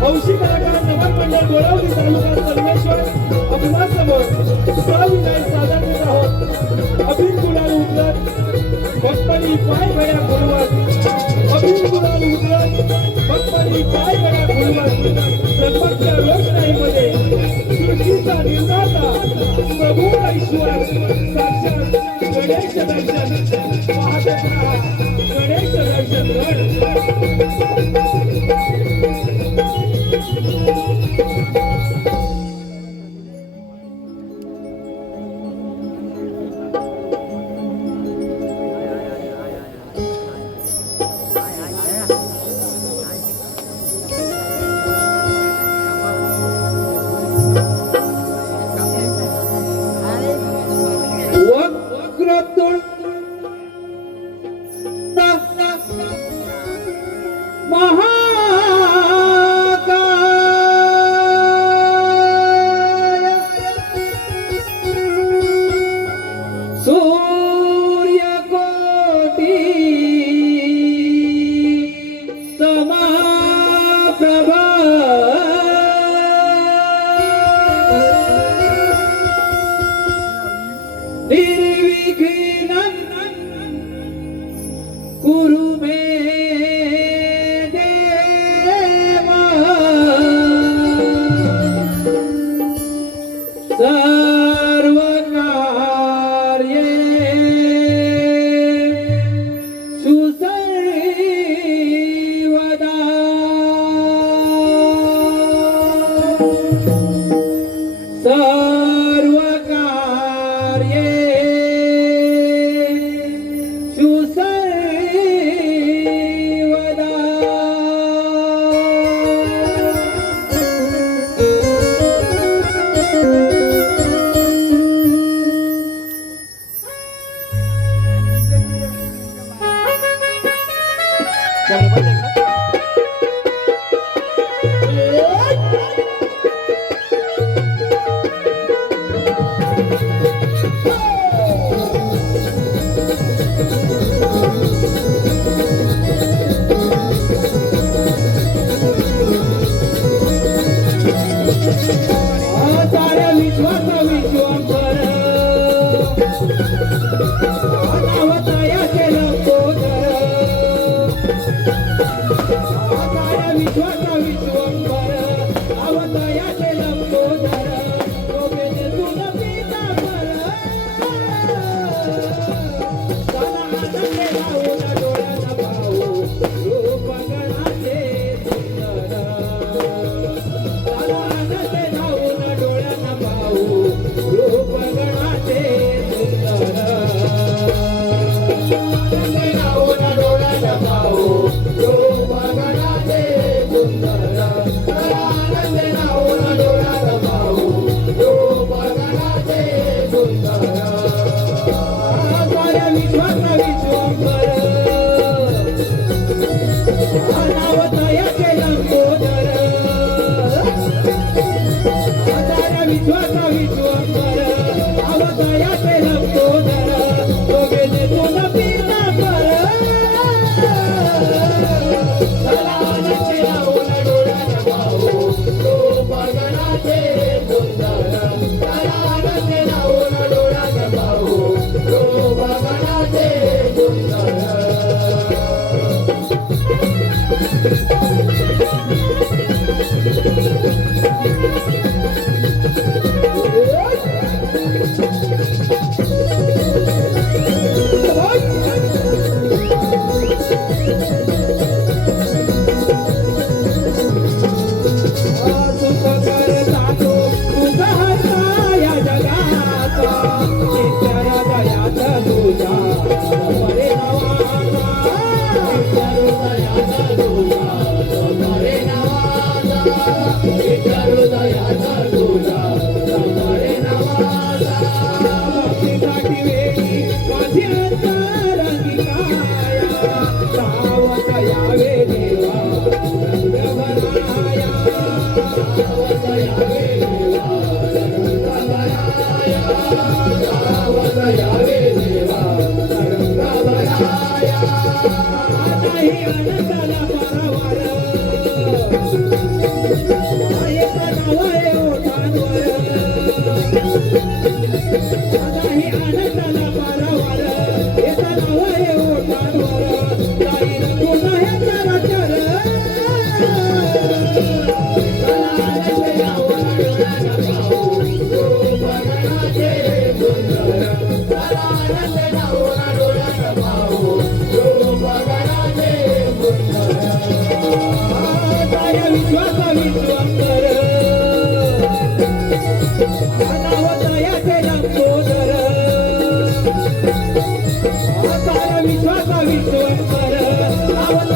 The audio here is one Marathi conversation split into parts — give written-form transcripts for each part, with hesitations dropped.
हौशी कलाकार नगर मंडळ गोळवली तालुका संगमेश्वर आपणासमोर कलाविनय सादर करत आहोत. अभिन गुलाल उतरत भक्तांनी पाय गड्या बोलवत, अभिन गुलाल उतरत भक्तांनी पाय गड्या बोलवत. जगभरच्या लोकशाहीमध्ये सृष्टीचा निर्माता प्रभू ईश्वर साक्षात गणेश दर्शन पाहत रहा. गणेश दर्शन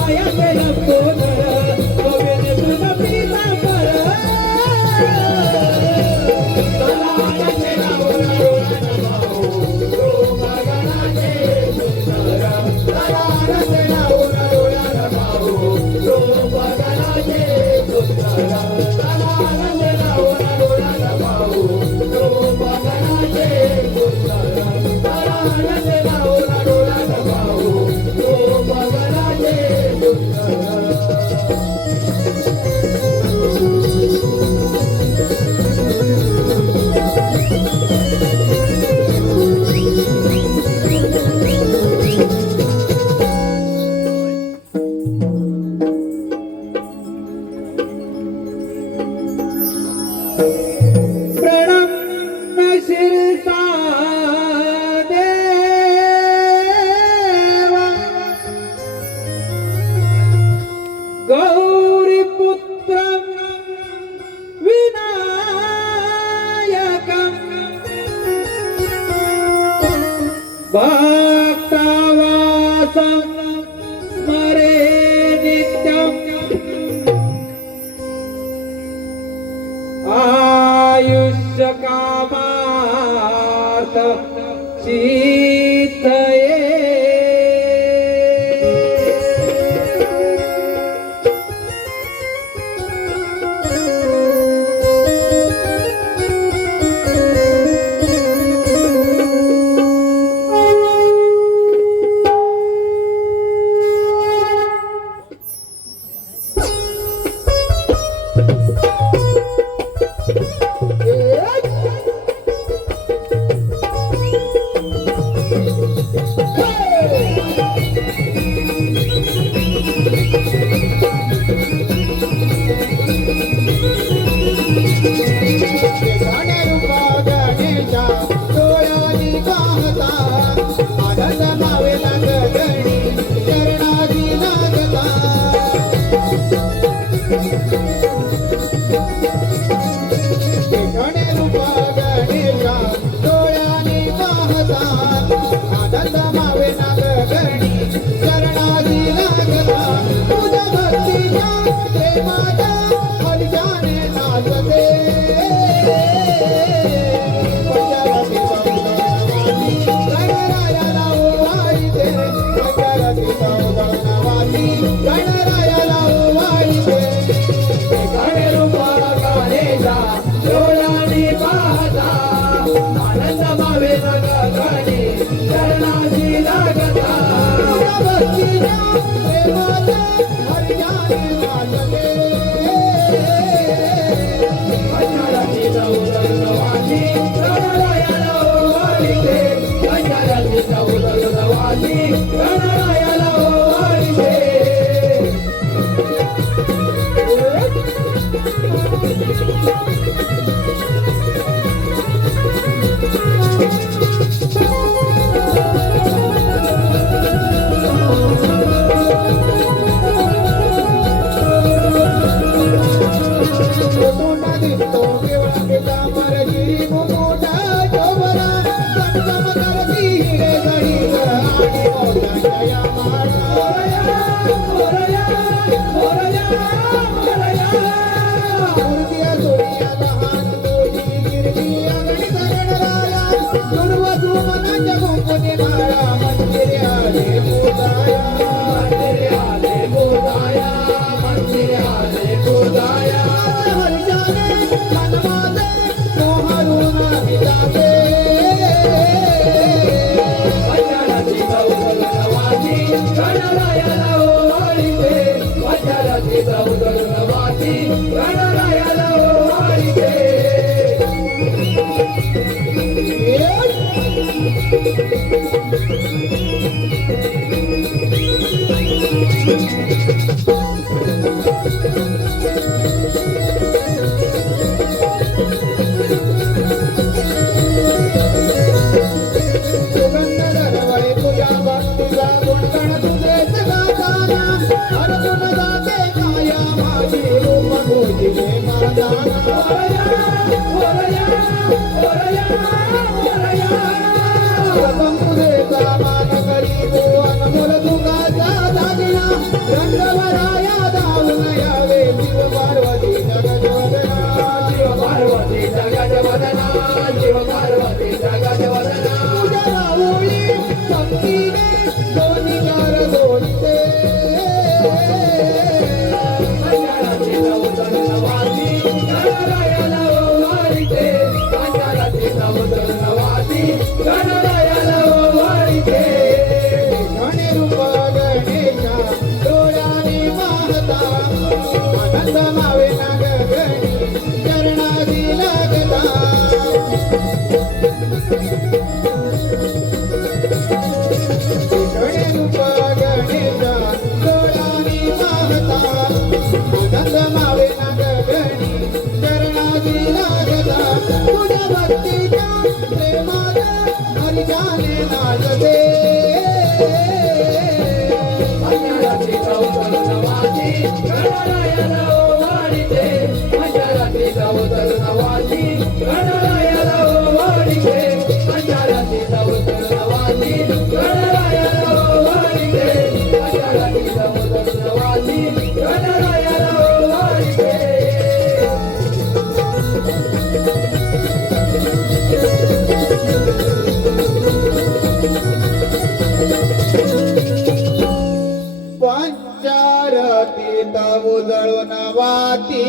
पायाचे लंबोदर गोविंद तुझ पीतांबर तलावाचे राहुला डोळ्यात भाऊ रूप गणाचे सुंदर तलावाचे राहुला डोळ्यात भाऊ रूप गणाचे सुंदर तलावाचे राहुला डोळ्यात भाऊ रूप गणाचे सुंदर तलावाचे राहुला डोळ्यात भाऊ रूप गणाचे सुंदर प्रणम्य शिरसा देवा गौरीपुत्रं विनायकं भक्तावासं स्मरे नित्यम् आयुष्य कामार्थ सिद्धये रंग ठिकाणी नाचते अंधाराची अवतल नवाची गणरायाला ओवाळीते अंधाराची अवतल नवाची गणरायाला ओवाळीते अंधाराची अवतल नवाची गणरायाला ओवाळीते अंधाराची अवतल नवाची गणरायाला ओवाळीते पंचारतीत उजळून वाती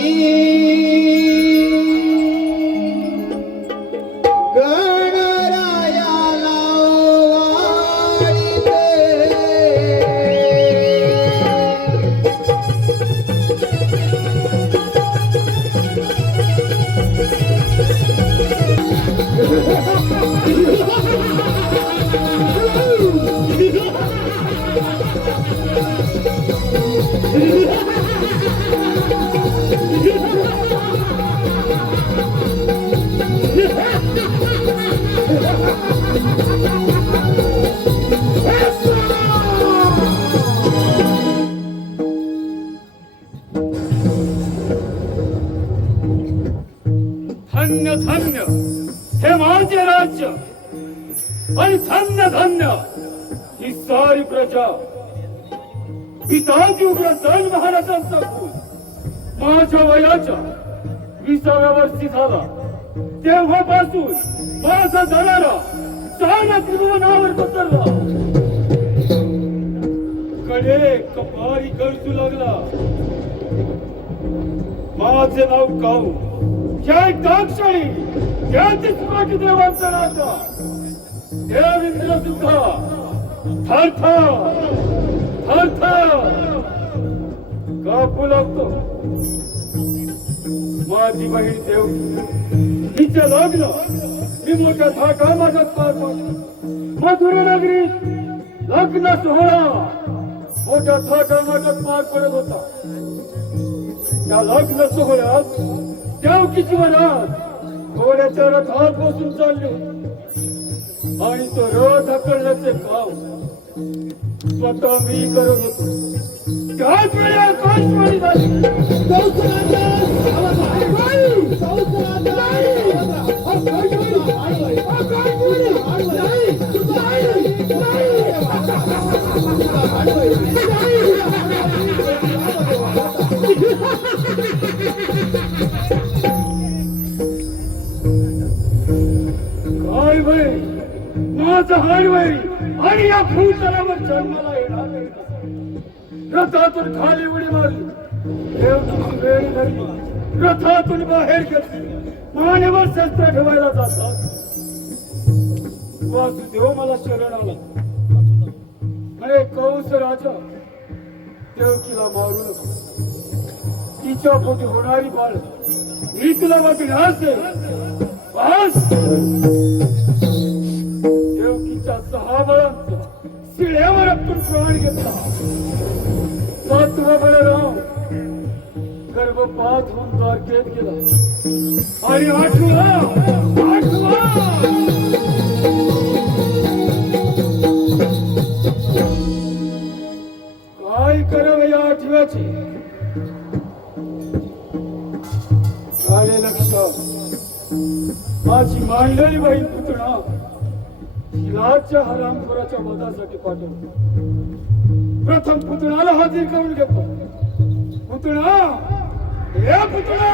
गणरायाला ओवाळीते धन्य धन्य हे माझे राज्य आणि धन्य धन्य ही सारी प्रजा पिताजी उग्रसेन महाराजांचा पूल माझ्या वयाच्या 20व्या वर्षी झाला तेव्हापासून माझा दरारा साऱ्या त्रिभुवनावर पसरला कडे कपारी गरजू लागला माझे नाव काऊ जय दाक्षिणी त्याचीच पाठी देवांचा राजा देवेंद्र सुद्धा थरथर कापू लागतो माझी बहीण देव तिचे लग्न मी मोठ्या थाटा माझ्यात पार पडला मथुरा नगरी लग्न सोहळा मोठ्या थाटा माझ्यात पार पडत होता त्या लग्न सोहळ्यात देवकीची वरात घोड्याच्या रथावर बसून चालले आणि तो रथ हकलण्याचे काम स्वतः मी करत होतो त्याच वेळी आकाशवाणी झाली काय वय माझं हाय वय आणि या भूतलावर जन्माला येणार नाही रथातून खाली उडी मारली देव तुझी वेळ धरली रथातून बाहेर घेतली मानेवर शस्त्र ठेवायला जातात वासुदेव मला शरण आला अरे कौस राजा देवकीला मारू नको तिच्या पोटी होणारी बाळ मी तुला विनाश दे देवकीच्या 6 बाळांचा शिळ्यावर आपण प्राण घेतला 7वा बलराम गर्भपात होऊन द्वारकेत गेला आणि 8वा काय करावं या 8व्याची आले लक्षात माझी मांडळी बहीण पुतणा हिलाच्या हरामखोराच्या वधासाठी पाठवली प्रथम पुतणाला हाजीर करून घेतो पुतणा हे पुतणा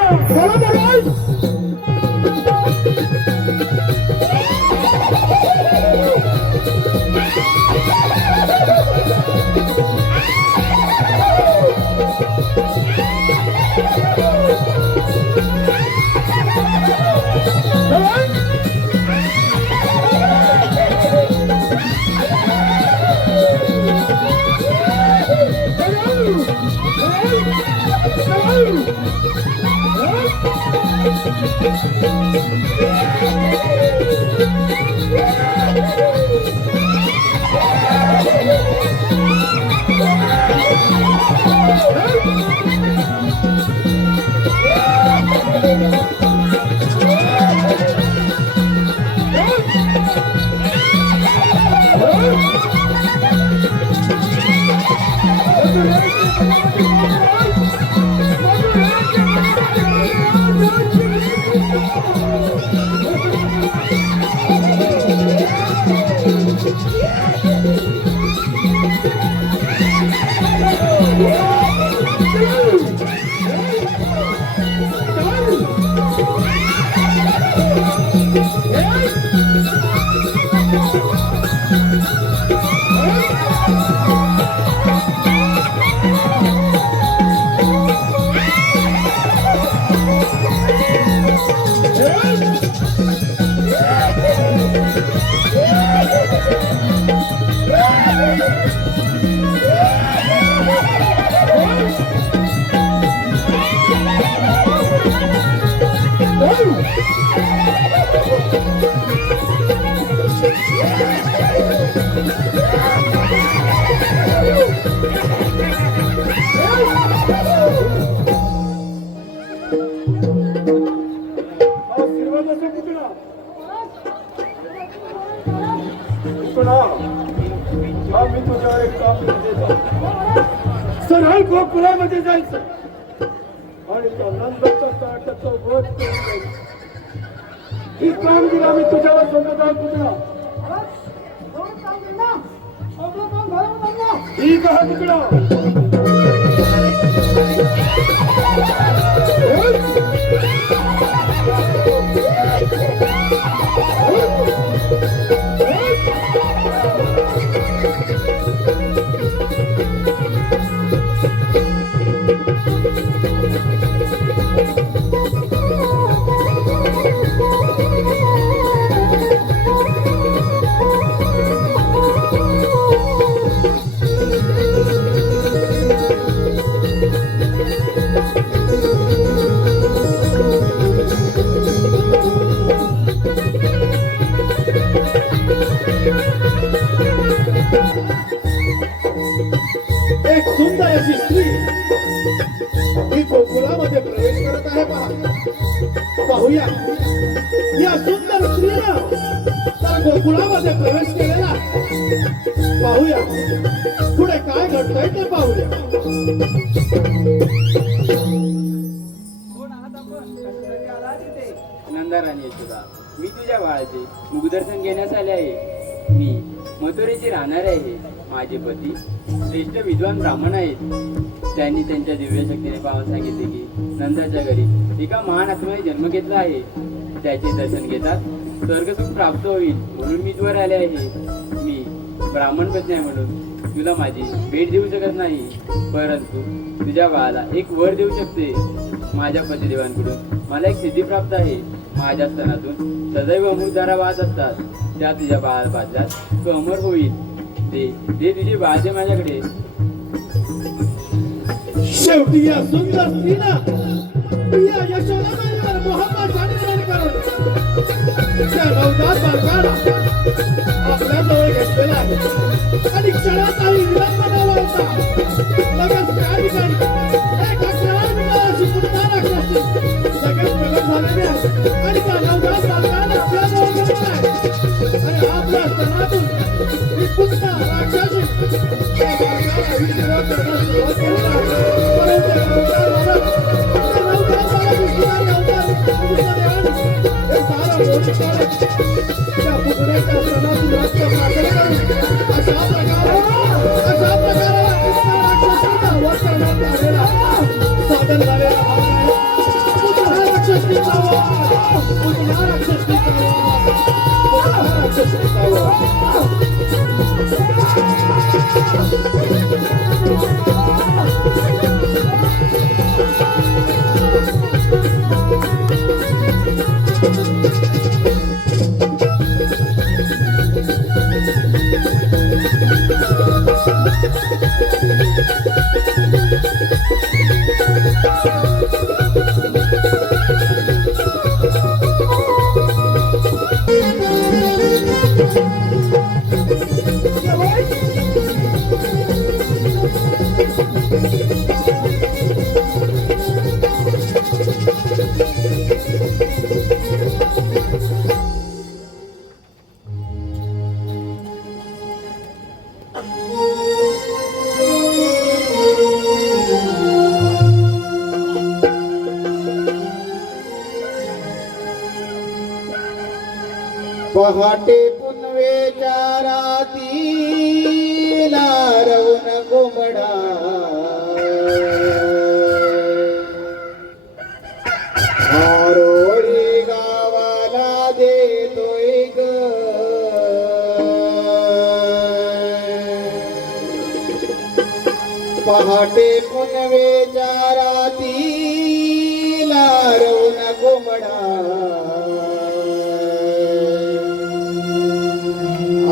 आशीर्वादाचा पुतळा पुतळा हा मी तुझ्यावर एक काम देतो सरळ गोकुळामध्ये जायचं आणि त्या नंदाचा ताटाचा वध करून जायचं ही कामगिरी आम्ही तुझ्यावर समजत आहोत पुतळा ठीक आहे पुतळा एक सुंदर अशी स्त्री ही गोकुळामध्ये प्रवेश करत आहे पहा. पाहूया या सुंदर स्त्रीनं तर गोकुळामध्ये प्रवेश केलेला. पाहूया पुढे काय घडतंय ते पाहूया. नंदाराणी यशोदा, मी तुझ्या बाळाचे मुखदर्शन घेण्यास आले आहे. मी मथुरेचे राहणारे आहे. माझे पती श्रेष्ठ विद्वान ब्राह्मण आहेत. त्यांनी त्यांच्या दिव्य शक्तीने पाहून सांगितले की नंदाच्या घरी एका महान आत्म्याने जन्म घेतला आहे. त्याचे दर्शन घेतात स्वर्गसुख प्राप्त होईल म्हणून मी वर आले आहे. मी ब्राह्मण पत्नी म्हणून तुला माझी भेट देऊ शकत नाही, परंतु तुझ्या बाळाला एक वर देऊ शकते. माझ्या पतिदेवांकडून मला एक सिद्धी प्राप्त आहे. माझ्या स्तनातून सदैव अमृतधारा वाहत असतात. त्या तुझ्या बाळाला पाजल्यास तो अमर होईल. ते तुझे बाळाचे माझ्याकडे. शेवटी या सुंदर स्त्रीनं या यशोदाबाईवर मोहापाचा निर्णय करून त्या नवजात बालकाला आपल्या जवळ घेतलेला आहे आणि क्षणाचाही विलंब न लावता लगेच त्या ठिकाणी एक अक्षराला मिळाल्याची पुन्हा राक्षसी लगेच प्रगट झालेली आहे आणि त्या नवजात बालकाला आपल्या जवळ घेतलेला आहे आणि आपल्या स्तनातून ही पुन्हा राक्षसी त्या बालकाला विद्रोह करण्यास सुरुवात केली आहे. परंतु नवजात बालक त्या नवजात बालक विष्णुदारी अवतार हे सारं मोठं करत त्या पुतळ्याच्या स्तनातून रक्त प्राशन करून अशा प्रकारे राक्षसीचा वध करण्यात आलेला साधन झालेला आहे. पुन्हा राक्षसीचा वध, पुन्हा राक्षसीचा वध, पुन्हा राक्षसीचा वध. पहाटे पुनवेच्या राती पहाटे पुनवेच्या रातीला रवून कोंबडा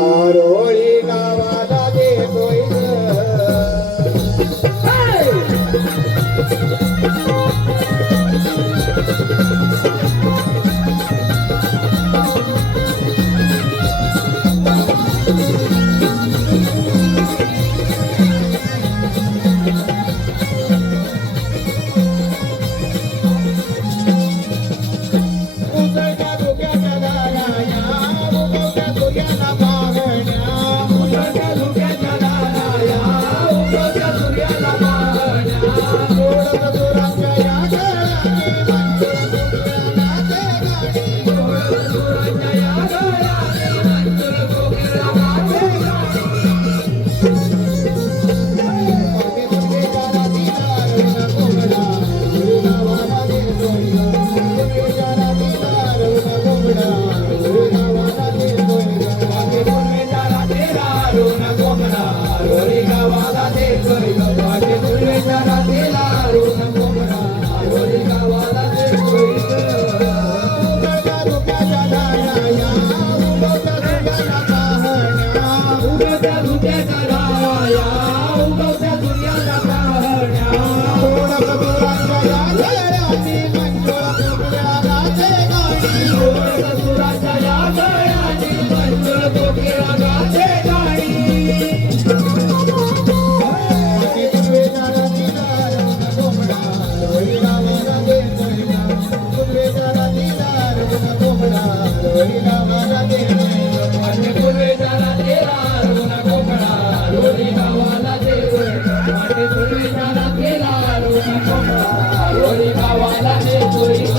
आरोळी गावाला देतोय ग. उजळत्या धुक्याच्या दाराया, उगवत्या सूर्याला पाहण्या. उजळत्या धुक्याच्या दाराया, उगवत्या सूर्याला पाहण्या. ओढत सुराच्या या गळ्याने मंजुळा कोकिळा गाते गाणी. ओढत सुराच्या या गळ्याने मंजुळा कोकिळा गाते गाणी. मागे मुलगेच्या रातीला रविना कोंबडा, घरी गावाला देतोय ग. मुलगेच्या रातीला रविना कोंबडा, घरी गावाला देतोय ग. मागे मुलगेच्या रातीला रविना कोंबडा, घरी गावाला देतोय ग. मागे मुलगेच्या रातीला रविना कोंबडा, घरी गावाला देतोय ग. उगवत्या धुक्याच्या दाराया, उगवत्या सूर्याला पाहण्या. उगवत्या धुक्याच्या दाराया, उगवत्या सूर्याला पाहण्या. ओढत सुराच्या या गळ्याने मंजुळा कोकिळा गाते गाणी. ओढत सुराच्या या गळ्याने मंजुळा कोकिळा गाते गाणी. मागे पूर्वेच्या रातीला रवून कोंबडा, घरी गावाला देतोय ग. पूर्वेच्या रातीला रवून कोंबडा, घरी गावाला देतोय ग. मागे पूर्वेच्या रातीला रवून कोंबडा, घरी गावाला देतोय ग. मागे पूर्वेच्या रातीला रवून कोंबडा, घरी गावाला देतोय ग.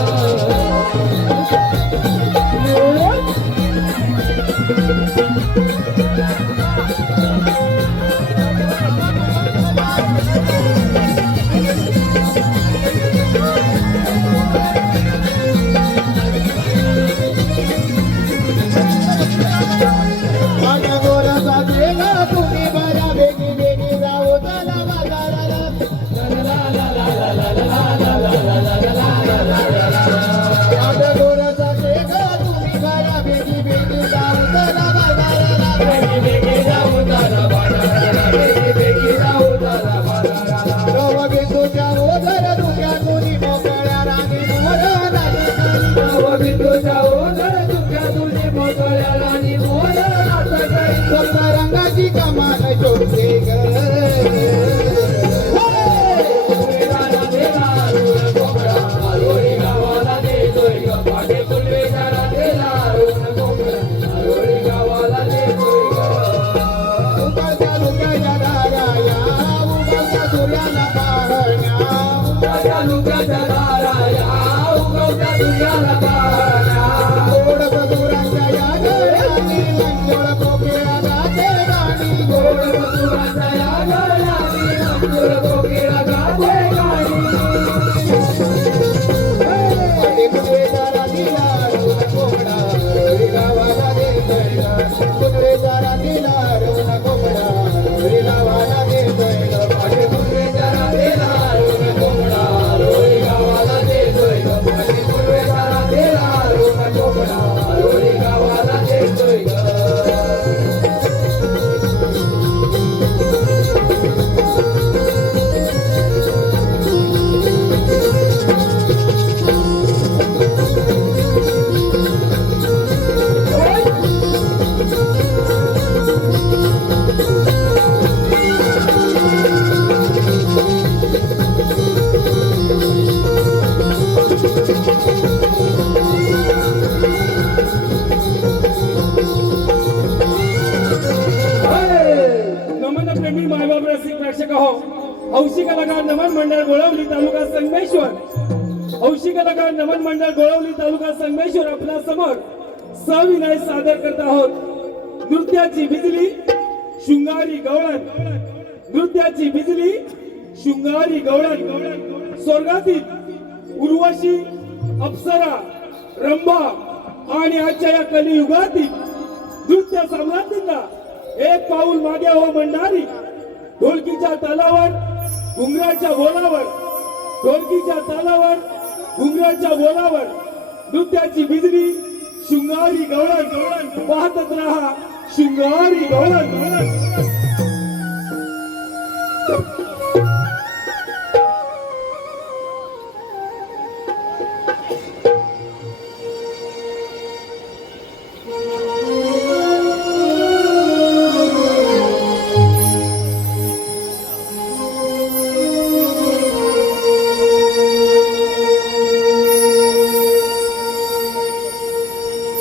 माझ्या गोराचा देगा तुम्ही बऱ्यापैकी बेगी जाऊ चला बाजाराला. माझ्या गोराचा देगा तुम्ही बऱ्यापैकी बेगी जाऊ चला बाजाराला. बेगी जाऊ चला बाजाराला, बेगी जाऊ चला बाजाराला. रव बिंदूच्या ओझर धुक्यातून मोकळ्या राणी मोर नाचे गाणी. रव बिंदूच्या ओझर धुक्यातून मोकळ्या राणी मोर नाचे गाणी. स्वप्न रंगाची कमाल शोधते ग. उगवत्या धुक्याच्या दाराया, उगवत्या सूर्याला पाहण्या. उगवत्या धुक्याच्या दाराया, उगवत्या सूर्याला पाहण्या. ओढत सुराच्या या गळ्याने मंजुळा कोकिळा गाते गाणी. ओढत सुराच्या या गळ्याने मंजुळा कोकिळा गाते गाणी. मागे पूर्वेच्या रातीला रवून कोंबडा, घरी गावाला देतोय ग. पूर्वेच्या रातीला रवून कोंबडा, घरी गावाला देतोय ग. मागे पूर्वेच्या रातीला रवून कोंबडा, घरी गावाला देतोय ग. मागे पूर्वेच्या रातीला रवून कोंबडा, घरी गावाला देतोय ग. नमन प्रेमी मायबाप रसिक प्रेक्षक हो. हौशी कलाकार नमन मंडळ गोळवली तालुका संगमेश्वर. हौशी कलाकार नमन मंडळ गोळवली तालुका संगमेश्वर आपल्या समोर सविनय सादर करत आहोत. नृत्याची बिजली शृंगारी गवळण. नृत्याची बिजली शृंगारी गवळण. स्वर्गातील उर्वशी अप्सरा रंभा आणि आजच्या या कलियुगातील नृत्य सम्राज्ञींना एक पाऊल मागे हो म्हणणारी ढोलकीच्या तालावर घुंगराच्या बोलावर, ढोलकीच्या तालावर घुंगराच्या बोलावर नृत्याची बिजली शृंगारी गवळण गवळण पाहतच राहा शृंगारी गवळण गवळण.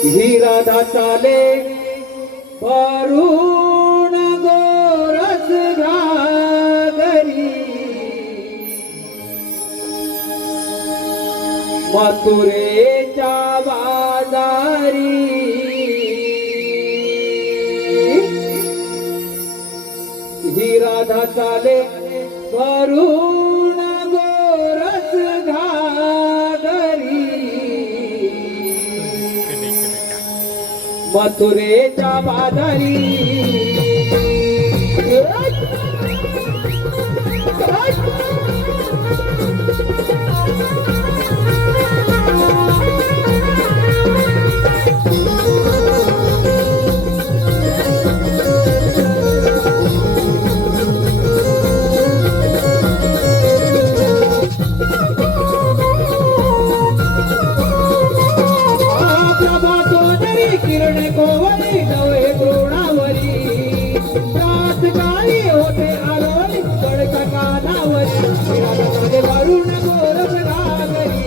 ही राधा चाले वरुण गोरस घागरी मथुरेच्या बाजारी ही राधा चाले वरुण गोरस घागरी मथुरेच्या बाजारी किरण गोवरी नवे द्रोणावरी रात काळी होते आलोली कडका कानावरी राधामध्ये वरुण गोरस घागरी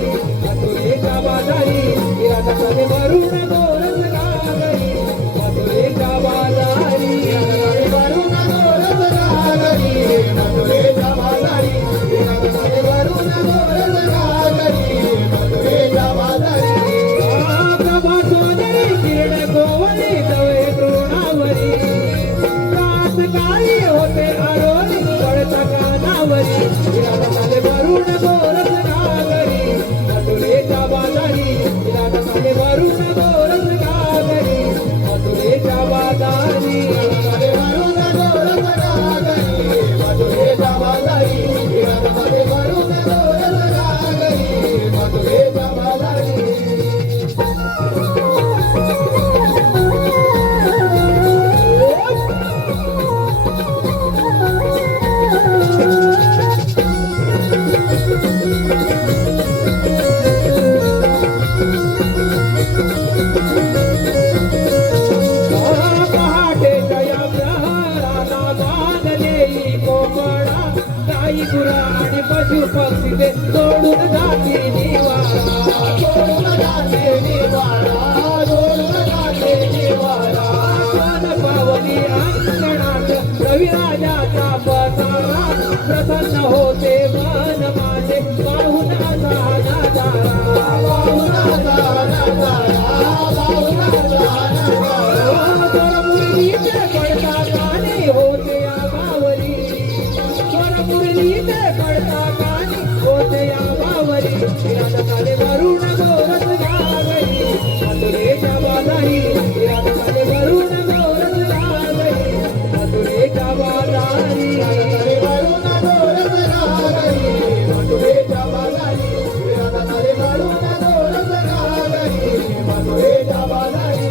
मथुरेच्या बाजारी राधामध्ये वरुण गोरस घागरी मथुरेच्या बाजारी राधामध्ये वरुण गोरस घागरी मथुरेच्या बाजारी राधामध्ये वरुण गोरस घागरी मथुरेच्या बाजारी किरण गोवरी नवे द्रोणावरी रात काळी होते आरोली पडता कानावरी राधामध्ये वरुण गोरस घागरी मथुरेच्या बाजारी राधामध्ये वरुण गोरस घागरी मथुरेच्या बाजारी राधामध्ये वरुण गोरस घागरी मथुरेच्या बाजारी राधामध्ये वरुण गोरस घागरी मथुरेच्या बाजारी. गुरा आणि पशु पक्षी ते सोडून जाते निवारा सोडून जाते निवारा सोडून जाते निवारा मन पावली अंगणात रविराजाचा पसारा प्रसन्न होते मन माझे पाहून असा नजारा पाहून असा नजारा पाहून असा नजारा मुरलीचे पडता काने होते आगावरी मुरलीचे पडता कानी होते या बावरी राधामध्ये वरुण गोरस घागरी मथुरेच्या बाजारी राधामध्ये वरुण गोरस घागरी मथुरेच्या बाजारी राधामध्ये वरुण गोरस घागरी मथुरेच्या बाजारी राधामध्ये वरुण गोरस घागरी मथुरेच्या बाजारी.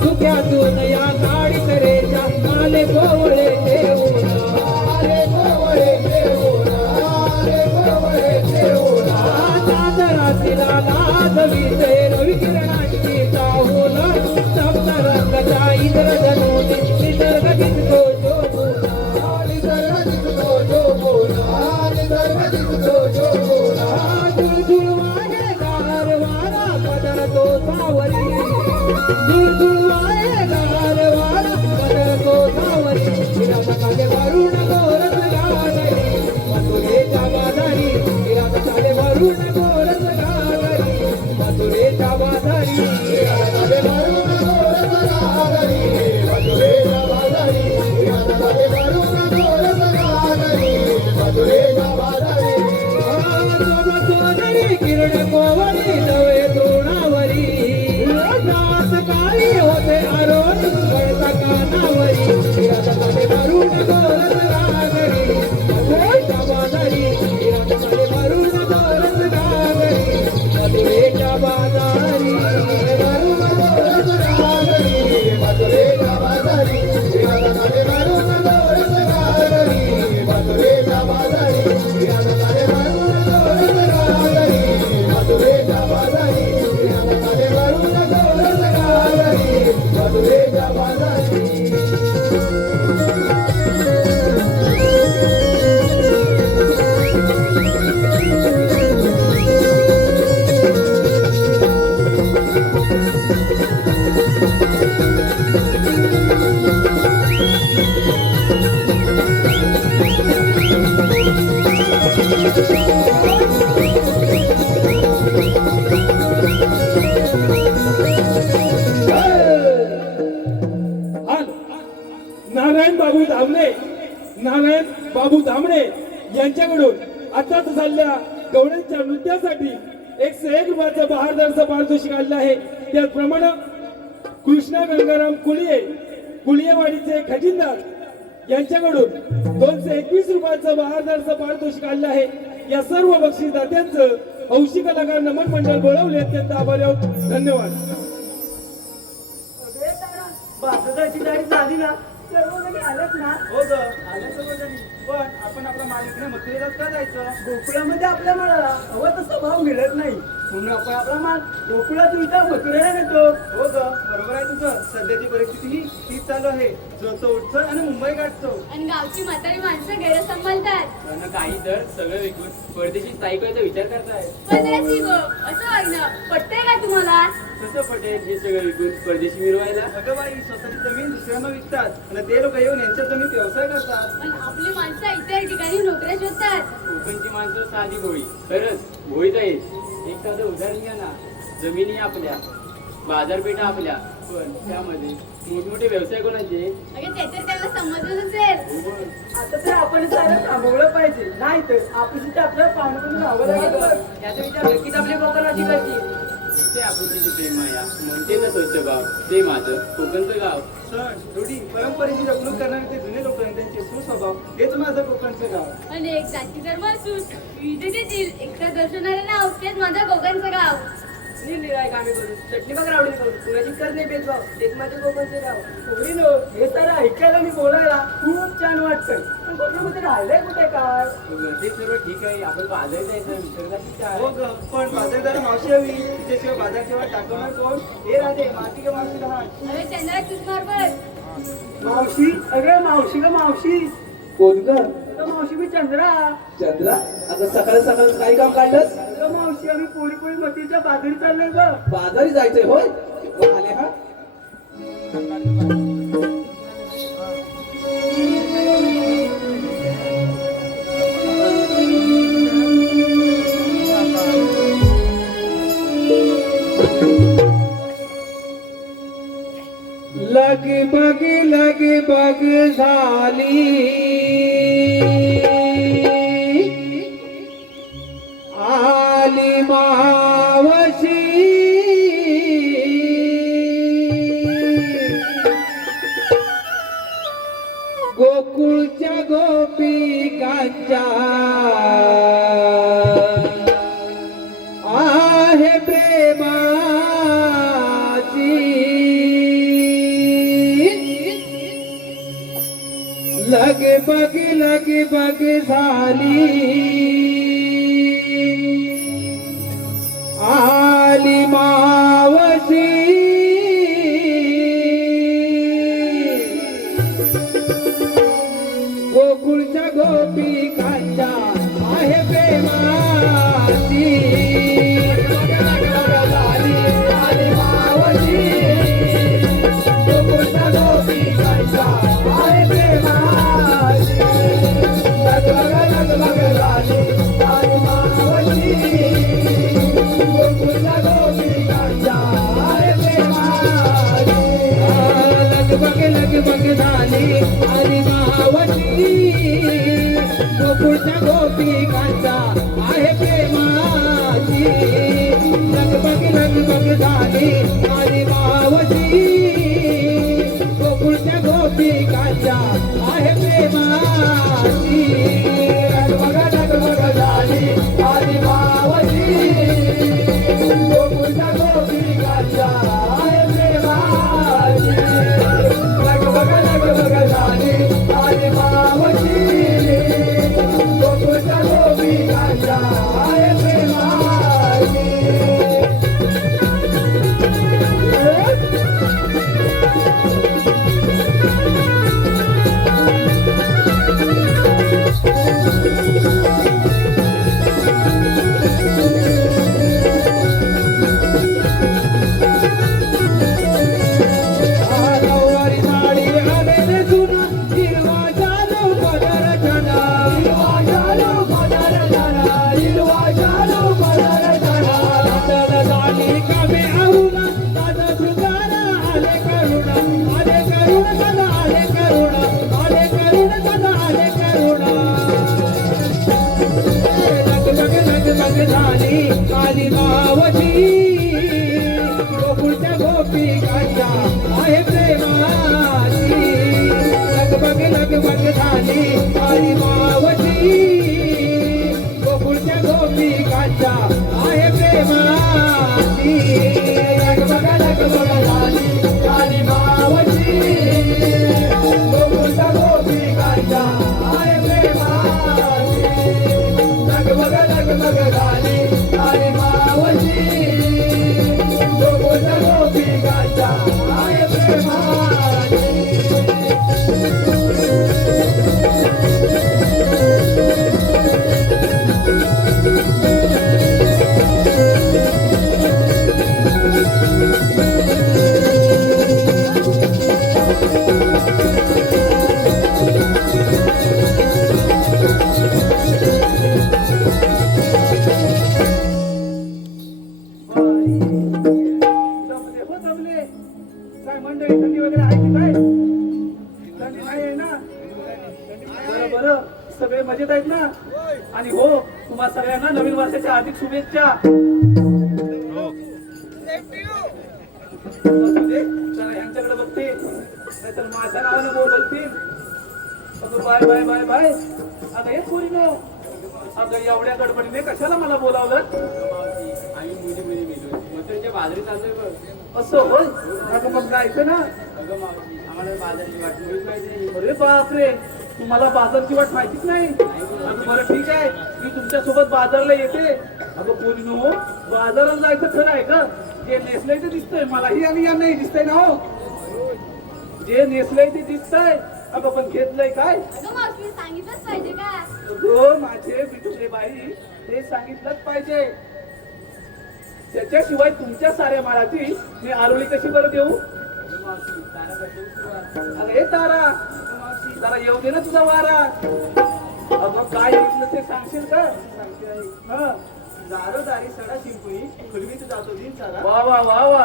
सुख्यातून या गाडी तरेच्या आले गोवळे देऊना आले गोवळे देऊना आले गोवळे देऊना चांदरातीला लाजवीते रविकिरणाची चाहून सप्त रंगाचा इंद्रधनुती निसर्ग दिसतो शोभूना निसर्ग दिसतो शोभूना निसर्ग दिसतो शोभूना झुळझुळ वाहे गार वारा पदरतो सावरी झुळझुळ वाहे गार वारा पदरतो सावरी राधामध्ये वरुण गोरस घागरी मथुरेच्या बाजारी राधामध्ये वरुण गोरस घागरी गवळ्यांच्या नृत्यासाठी 101 रुपयाचं बहारदारचं पारितोषिक आलेलं आहे. त्याचप्रमाणे कृष्णा गंगाराम कुळियेवाडीचे खजिनदार यांच्याकडून 221 रुपयाचं बहारदारचं पारितोषिक आलेलं आहे. या सर्व बक्षीसदात्यांचं हौशी कलाकार नमन मंडळ बोलवले अत्यंत आभारी आहोत. धन्यवाद. बाजाराची गाडी झाली ना सर्वजणी आलेत ना हो ग आले सर्वजणी. पण आपण आपला माल इकडे मथुरेला का जायचं? गोकुळामध्ये आपल्या मालाला हवा तसा भाव मिळत नाही म्हणून आपण आपला माल गोकुळात विकता मथुरेला नेतो. हो ग बरोबर आहे तुझं. सध्याची परिस्थिती ही तीच चालू आहे. जो तो उठतो आणि मुंबई गाठतो. आणि गावची म्हातारी माणसं गैर सांभाळतात. पण काही तर सगळं विकून परदेशी स्थायिक व्हायचा विचार करताय. पण रे गो असं वागणं पटतंय का तुम्हाला? कसं पटेल हे सगळं विकून परदेशी मिरवायला? अगं बाई स्वतःची जमीन दुसऱ्यांना विकतात आणि ते लोक येऊन यांच्या जमीन व्यवसाय करतात. पण आपली माणसं इतर ठिकाणी नोकऱ्या शोधतात. कोकणची माणसं साधी भोळी. खरंच भोळीच आहेत. एक साधं उदाहरण घ्या ना. जमिनी आपल्या, बाजारपेठा आपल्या, पण त्यामध्ये मोठमोठे व्यवसाय कोणाचे? अगे ते तर त्याला समजलं नसेल. आता तर आपण सारं थांबवलं पाहिजे नाही तर आपण आपल्याला पाहुणे करून राहावं लागेल. याचा विचार नक्कीच आपली कोकणाची करते. ते आपुलकीची प्रेम माया म्हणते ना स्वच्छ गाव ते माझं कोकणचं गाव. सण रूढी परंपरेची जपणूक करणारे ते जुने लोक आणि त्यांचे सुस्वभाव हेच माझं कोकणचं गाव. अनेक जाती धर्म असून विविधतेतील एकता दर्शवणारे नाव तेच माझं कोकणचं गाव. निराय कामे करून चटणी बघ रावडी करून कुणाची कर नाही भेदभाव तेच माझे कोकणचे गाव. कोकणीनो हे सारं ऐकायला आणि बोलायला खूप छान वाटतं पण कोकणामध्ये राहिलंय कुठे काय? ते सर्व ठीक आहे. आपण बाजारात जायचं निसर्गाची हो ग पण बाजारदार मावशी हवी. तिच्याशिवाय बाजार केव्हा टाकवणार कोण? हे राधे माती का मावशी लहान. अरे चंद्रा कृष्णावर बघ. मावशी अगं मावशी ग मावशी. कोण ग? अगं मावशी मी चंद्रा. चंद्रा आता सकाळ सकाळ काय काम काढलंस? अगं मावशी आम्ही पोळी पोळी मतीच्या बाजारी चाललोय ग. बाजारी जायचंय होय? मग आले हा? लगी बग झाली आली मावशी गोकुळच्या गोपिकांच्या आहे प्रेमाची लगे बग झाली आली मावशी गोकुळच्या गोपिकांच्या आहे प्रेमाची आली मावशी गोकुळच्या गोपिकांच्या आहे प्रेमाची लग बग झाली बग झाली आली मावशी गोकुळच्या गोपिकांच्या आहे प्रेमाची लगबग झाली आली मावशी गोकुळच्या गोपिकांच्या आहे प्रेमाची लगबग झाली आली मावशी गोकुळच्या गोपिकांच्या आहे प्रेमाची लगबग झाली आली मावशी गोकुळच्या गोपिकांच्या आहे प्रेमाची काय मंडळी थंडी वगैरे आहे की काय थंडी नाही आहे ना बरं बरं सगळे मजेत आहेत ना आणि हो तुम्हा सगळ्यांना नवीन वर्षाच्या हार्दिक शुभेच्छा जरा यांच्याकडे बघते नाहीतर माझ्या नावाने बोलतील अगं बाय बाय बाय बाय अगं हे पोरीनो अगं एवढ्या गडबडीने कशाला मला बोलावलं आम्ही मुली मिळतो मथुरेच्या बाजारी चाललोय बघ. असं होय अगं मग जायचं ना अगं मावशी आम्हाला बाजारची वाट मुळीच माहिती नाही. अरे बापरे तुम्हाला बाजारची वाट माहितीच नाही अगं बरं ठीक आहे मी तुमच्या सोबत बाजारला येते अगं पोरीनो बाजाराला जायचं खरं आहे का जे नेसलंय ते दिसतंय मलाही आणि यांनाही दिसतंय ना हो जे नेसलंय ते दिसतंय अगं पण घेतलंय काय अगं मावशी सांगितलंच पाहिजे का अगं माझे बिटुके बाई हे सांगितलंच पाहिजे त्याच्याशिवाय तुमच्या साऱ्या माळाची मी आरोळी कशी बरं देऊ अगं मावशी तारा कसं सुरुवात अगं हे तारा जरा येऊ दे ना तुझा वारा अगं काय घेतलं ते सांगशील का हं. दारोदारी सडा शिंपुई खुलवीत जातो दिन सारा वा वा वा वा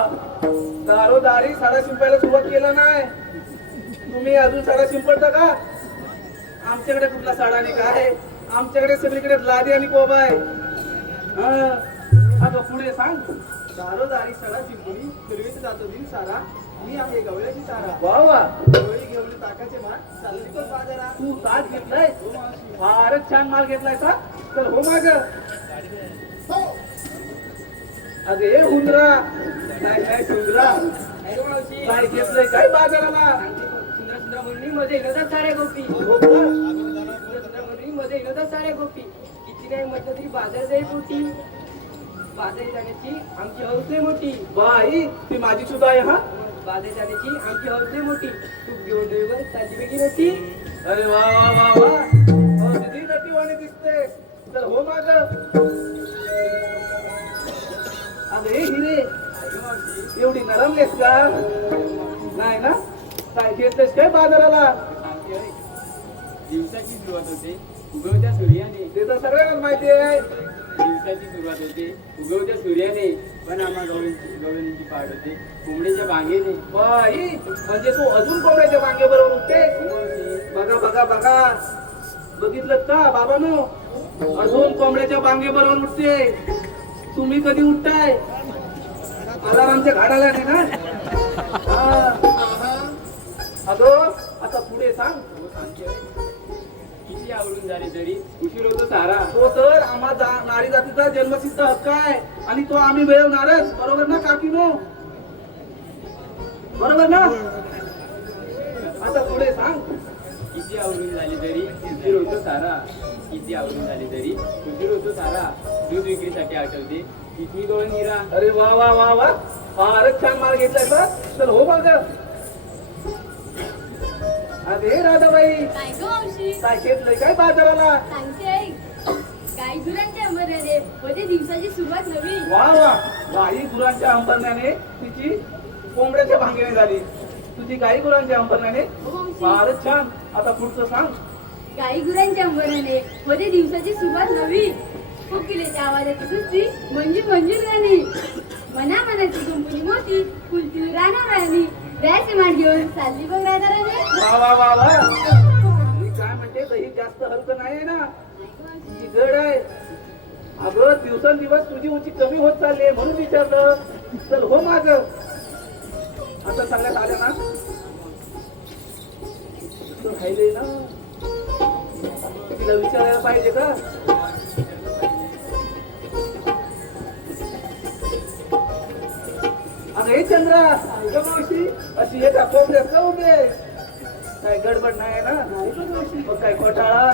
दारोदारी साडा शिंपायला सुरुवात केला नाही तुम्ही अजून साडा शिंपडता का आमच्याकडे कुठला साडा नाही काय आमच्याकडे सगळीकडे लादी आणि कोबा आहे हं. अगं पुढे सांग दारोदारी सडा शिंपुई खुलवीत जातो दिन सारा मी आहे गवळ्याची तारा वा वा गवळी घेऊन ताकाचे माठ चालली तो बाजारा तू ताट घेतलाय फारच छान माल घेतलाय का तर हो माग अगे हुंदरा काय काय सुंदरा अगं मावशी काय घेतलंय काय बाजाराला सुंदर सुंदर मुली मध्ये येणार साड्या गोपी हो का? सुंदर सुंदर मुली मध्ये येणार साड्या गोपी किती नाही म्हटलं तरी बाजार जाई पोटी बाजारी जाण्याची आमची हौस लय मोठी बाई ती माझी सुद्धा आहे हा बाजारी जाण्याची आमची हौस लय मोठी तू घेऊन ड्रायव्हर चालली वेगळी नव्हती अरे वा वा वा वा हो, किती नटीवाणी दिसते तर हो माग अरे हिरे एवढी नरमलेस का नाही ना काय घेतलेस काय बाजाराला दिवसाची सुरुवात होते उगवत्या सूर्याने ते तर सगळ्यांना माहिती आहे दिवसाची सुरुवात होते उगवत्या सूर्याने पण आम्हा गवळणीची पाड होते कोंबडीच्या बागेने बाई म्हणजे तू अजून कोंबड्याच्या मागेबरोबर उठते बघा बघा बघा बघितलं का बाबानो अजून कोंबड्याच्या बांगेबरोबर उठते तुम्ही कधी उठताय अलारामच्या घाडाला नाही ना अगं आता पुढे सांग किती आवडून झाले तरी उशीर होतो सारा तो तर आम्हा नारी जातीचा जन्मसिद्ध हक्क आहे आणि तो आम्ही मिळवणारच बरोबर ना काकीनो बरोबर ना आता पुढे सांग किती आवडून झाली तरी उशीर होतो सारा किती आवडून झाली तरी उशीर होतो सारा दूध विक्रीसाठी आठवते किती डोळे निरा अरे वा वा वा वा फारच छान माल घेतलाय का चल हो बघ अरे राधाबाई काय गं मावशी काय घेतलंय काय बाजाराला सांगते ऐक गाई गुरांच्या अंबरने मध्ये दिवसाची सुरुवात नवी वा वा गाई गुरांच्या अंबरण्याने तिची कोंबड्याच्या भांगेने झाली तुझी गाई गुरांच्या अंबरण्याने हो मावशी फारच छान आता पुढचं सांग गाई गुरांच्या अंबरने मध्ये दिवसाची सुरुवात नवी कोकिलेच्या आवाजाची सुस्ती मंजूर राणी मना मनाची कंपनी मोठी फुलती राहणार राणी द्यायचे माठ घेऊन चालली बघ राधाराणी वा वा वा वा मी काय म्हणते दही जास्त हलकं नाही आहे ना ती जड आहे अगं दिवसेंदिवस तुझी उंची कमी होत चालली आहे म्हणून विचारलं. चल हो माग आता सांगण्यात आलं ना तो राहिले ना तिला विचारायला पाहिजे का? अगं हे चंद्रा अगं मावशी अशी एका कोपऱ्यात का उभे काय गडबड नाही ना? मग काय घोटाळा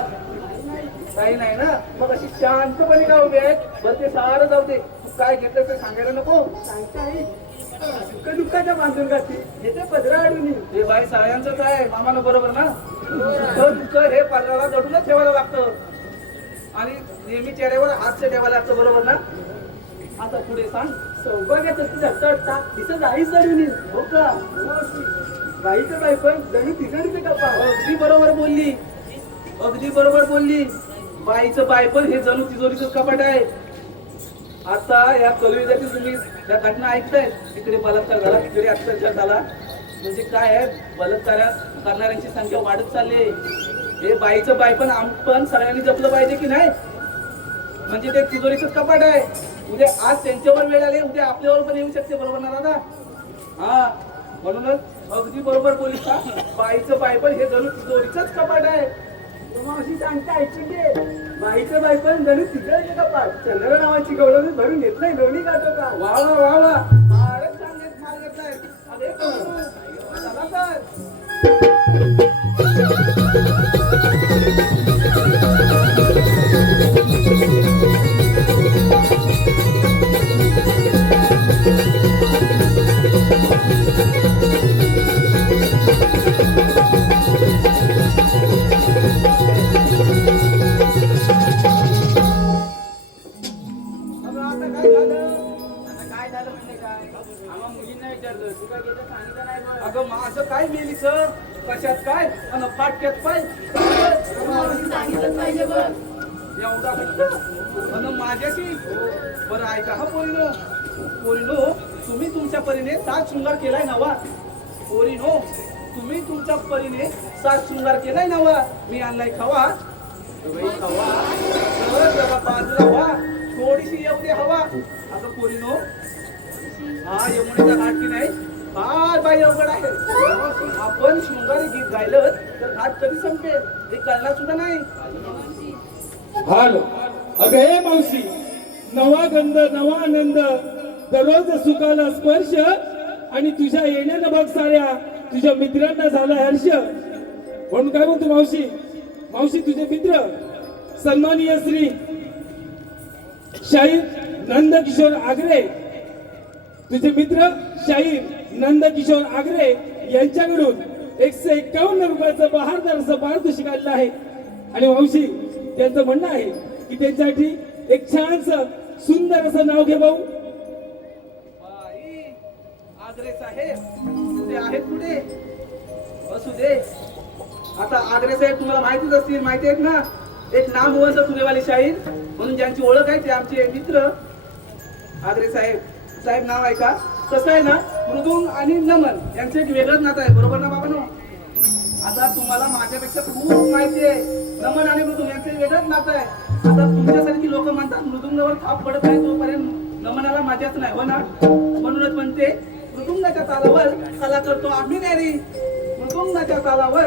काही नाही ना? मग अशी शांतपणे का उभे आहेत? बरं ते सारं जाऊ दे, तू काय घेतलं ते सांगायला नको. सुख दुःखाच्या बांधून घातली येते पदरा अडून. हे बाई साळ्यांचं काय मामानं बरोबर ना? दुःख हे पदराला दडूनच ठेवायला लागतं आणि नेहमी चेहऱ्यावर हास्य ठेवायला लागतं, बरोबर ना? आता पुढे सांग. सौभाग्याचं ती झटटा तिचं आई जडून हो का? बाईचं बाई पण जणू तिकडचे कपा. अगदी बरोबर बोलली, अगदी बरोबर बोलली. बाईचं बाय पण हे जणू तिजोरीचं कपाट आहे. आता या कलयुगातील तुम्ही या घटना ऐकताय, तिकडे बलात्कार झाला, तिकडे अत्याचार झाला. म्हणजे काय आहे, बलात्कार करणाऱ्यांची संख्या वाढत चालली आहे. हे बाईचं बाय पण आपण सगळ्यांनी जपलं पाहिजे की नाही? म्हणजे ते तिजोरीचं कपाट आहे. उद्या आज त्यांच्यावर वेळ आली, उद्या आपल्यावर पण येऊ शकते, बरोबर ना दादा? हा, म्हणूनच अगदी बरोबर बोलली का? बाईचं बाय पण हे जणू तिजोरीचंच कपाट आहे. अशी सांगता ऐकून घे. बाईचं बाई पण जणू तिकडचे कपा. चंद्र नावाची गवळणी भरून घेतलंय लोणी गाठो का. वा वा वा वा, फारच चांगले माल घेतलाय. अरे चला तर. आता काय झालं म्हणजे काय? आम्हा मुलींना विचारलं, तू काय घेतलं सांगितलं नाही बरं. अगं माझं काय मेलीच, कशात काय आणि फाटक्यात पाय सांगितलं पाहिजे बघ. एवढा फक्त आणि माझ्याशी. बरं ऐका हा पोरीनो, पोरीनो तुम्ही तुमच्या परीने सात शृंगार केलाय नवा. पोरीनो तुम्ही तुमच्या परीने सात शृंगार केलाय नवा. मी आणलाय खवा. खवा तर जरा बाजूला व्हा, थोडीशी येऊ दे हवा. आता पोरीनो हा यमुनेचा घाट की नाही फार बाई अवघड आहे. आपण शृंगारी गीत गायलं तर घाट कधी संपेल हे कळणार सुद्धा नाही. हाल अगं हे मावशी, नवा गंध नवा आनंद, दररोज सुखाला स्पर्श आणि तुझ्या येण्यानं बघ साऱ्या तुझ्या मित्रांना झाला हर्ष. म्हणून काय म्हणतो मावशी, मावशी तुझे मित्र सन्माननीय श्री शाहीर नंदकिशोर आगरे, तुझे मित्र शाहीर नंदकिशोर आगरे यांच्याकडून 151 रुपयाचं बहारदार असं पारितोषिक आलेलं आहे. आणि मावशी त्यांचं म्हणणं आहे की त्यांच्यासाठी एक छानस सुंदर असं नाव घे भाऊ. बाई आगरे साहेब ते आहेत पुढे असू दे. आता आगरे साहेब तुम्हाला माहितीच असतील, माहिती आहेत ना? एक नामवंत तुरेवाली शाहीर म्हणून ज्यांची ओळख आहे ते आमचे मित्र आगरे साहेब. साहेब नाव आहे का? कसं आहे ना, मृदुंग आणि नमन यांचं एक वेगळंच नातं आहे, बरोबर ना बाबांनो? आता तुम्हाला माझ्यापेक्षा खूप माहिती आहे, नमन आणि मृदुंग यांचं वेगळंच नातं आहे. आता तुमच्यासारखी लोक म्हणतात मृदुंगावर थाप पडत नाही तोपर्यंत नमनाला मजाच नाही, हो ना? म्हणूनच म्हणते मृदुंगाच्या तालावर कला करतो आम्ही न्यारी, मृदुंगाच्या तालावर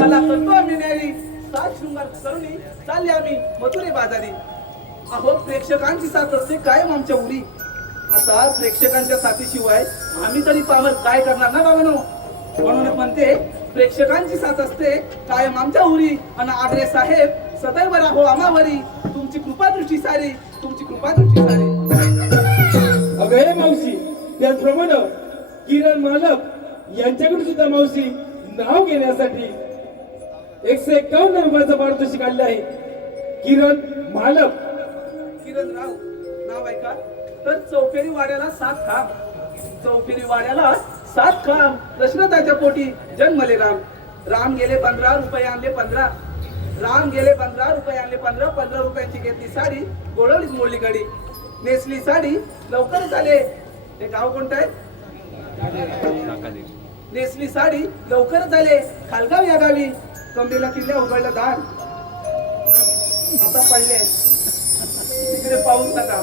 कला करतो आम्ही न्यारी. सात शृंगार करून चालले आम्ही मथुरे बाजारी. अहो प्रेक्षकांची साथ असते कायम आमच्या उरी. आता प्रेक्षकांच्या साथीशिवाय आम्ही तरी पावर काय करणार ना बाबांनो? म्हणून म्हणते प्रेक्षकांची साथ असते कायम आमच्या उरी. आणि आगरे साहेब सदैव राहो आम्हावरी, तुमची कृपा दृष्टी सारी, तुमची कृपा दृष्टी सारी. अगं हे मावशी, त्याचप्रमाणे किरण मालक यांच्याकडे सुद्धा मावशी नाव घेण्यासाठी 151 रुपयाचं पारितोषिक आलेलं आहे. किरण मालक, किरण राव नाव आहे का? तर चौफेरी वाड्याला 7 खांब, चौफेरी वाड्याला 7 खांब. दशरथाच्या पोटी जन्मले राम. राम गेले 15 रुपये आणले 15, राम गेले 15 रुपये आणले 15. 15 रुपयांची घेतली साडी, गोळवलीच मोडली गडी. नेसली साडी लवकरच आले. हे गाव कोणतं आहे? नेसली साडी लवकरच आले खालगाव या गावी. कमरेला किल्ल्या उघडलं दार, आता पडले इकडे पाहूच नका.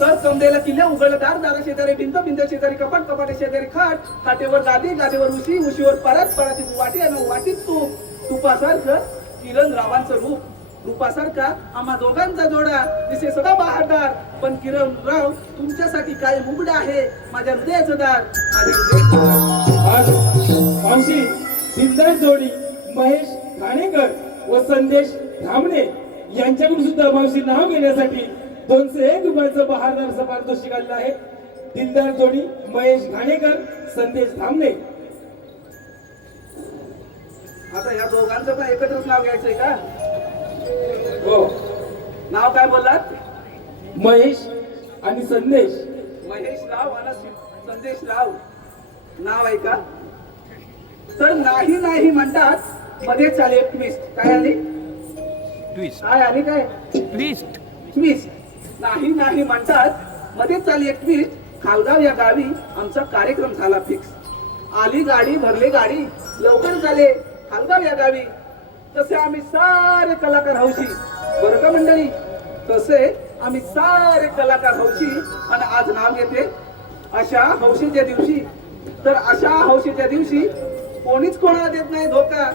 तर कमरेला किल्ल्या उघडलं दार, दारा शेजारी भिंत, भिंत शेजारी कपाट, कपाटे शेजारी खाट, खाटेवर गादी, गादीवर उशी, उशीवर परात, परातीत वाटी आणि वाटीत तूप, तुपासारखं किरण रावांचं रूप, रूपासारखा आम्हा दोघांचा जोडा दिसे सदा बहारदार. पण किरण राव तुमच्यासाठी काय मुगडा आहे माझ्या हृदयाचं दार, माझ्या हृदयाचं दार. आज मावशी दिलदार जोडी महेश घाणेकर व संदेश धामणे यांच्याकडून सुद्धा मावशी नाव घेण्यासाठी 201 रुपयाचं बहारदार पारितोषिक आलेलं आहे. दिलदार जोडी महेश घाणेकर संदेश धामणे. आता या दोघांचं पण एकत्रच नाव घ्यायचंय का? हो, नाव काय बोललात? महेश आणि संदेश. महेश राव आणि संदेश राव नाव आहे का? तर नाही नाही म्हणतात मध्येच आले ट्विस्ट. काय आली? ट्विस्ट. काय आली? काय ट्विस्ट? ट्विस्ट. नाही नाही म्हणतात मध्येच आली एक ट्विस्ट. खालगाव या गावी आमचा कार्यक्रम झाला फिक्स. आली गाडी, भरली गाडी, लवकर झाले खालगाव या गावी. तसे आम्ही सारे कलाकार हौशी, बरं का मंडळी? तसे आम्ही सारे कलाकार हौशी. आणि आज नाव घेते अशा हौशीच्या दिवशी. तर अशा हौशीच्या दिवशी कोणीच कोणाला देत नाही धोका.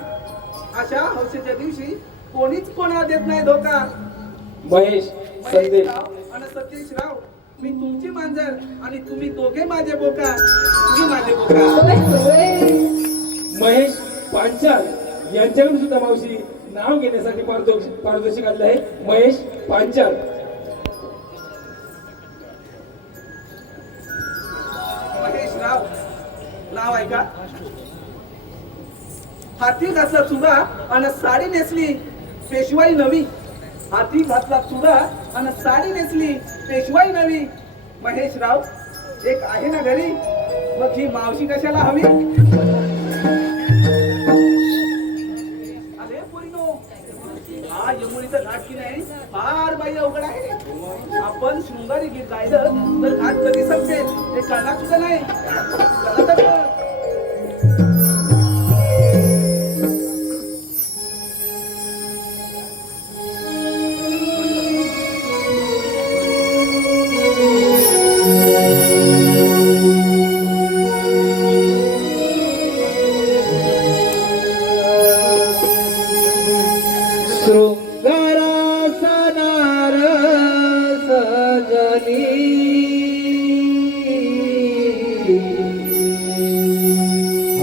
अशा हौशीच्या दिवशी कोणीच कोणाला देत नाही धोका. महेश महेश संदेश. राव आणि सतीश राव, मी तुमची मांजर आणि तुम्ही दोघे माझे बोका. तुम्ही माझे बोका. महेश पांचाल यांच्याकडून सुद्धा मावशी नाव घेण्यासाठी पारितोषिक आलेलं आहे. महेश पांचाल. महेश राव नाव आहे का? हाती घातला चुडा आणि साडी नेसली पेशवाई नवी. हाती घातला चुडा आणि साडी नेसली पेशवाई नवी. महेश राव एक आहे ना घरी, मग ही मावशी कशाला हवी? अरे पोरीनो, हा यमुनीचा घाट की नाही फार बाई अवघड आहे. आपण शृंगारी गीत गायलं तर घाट कधी संपेल हे कळणार तुझं नाही. चला तर मग.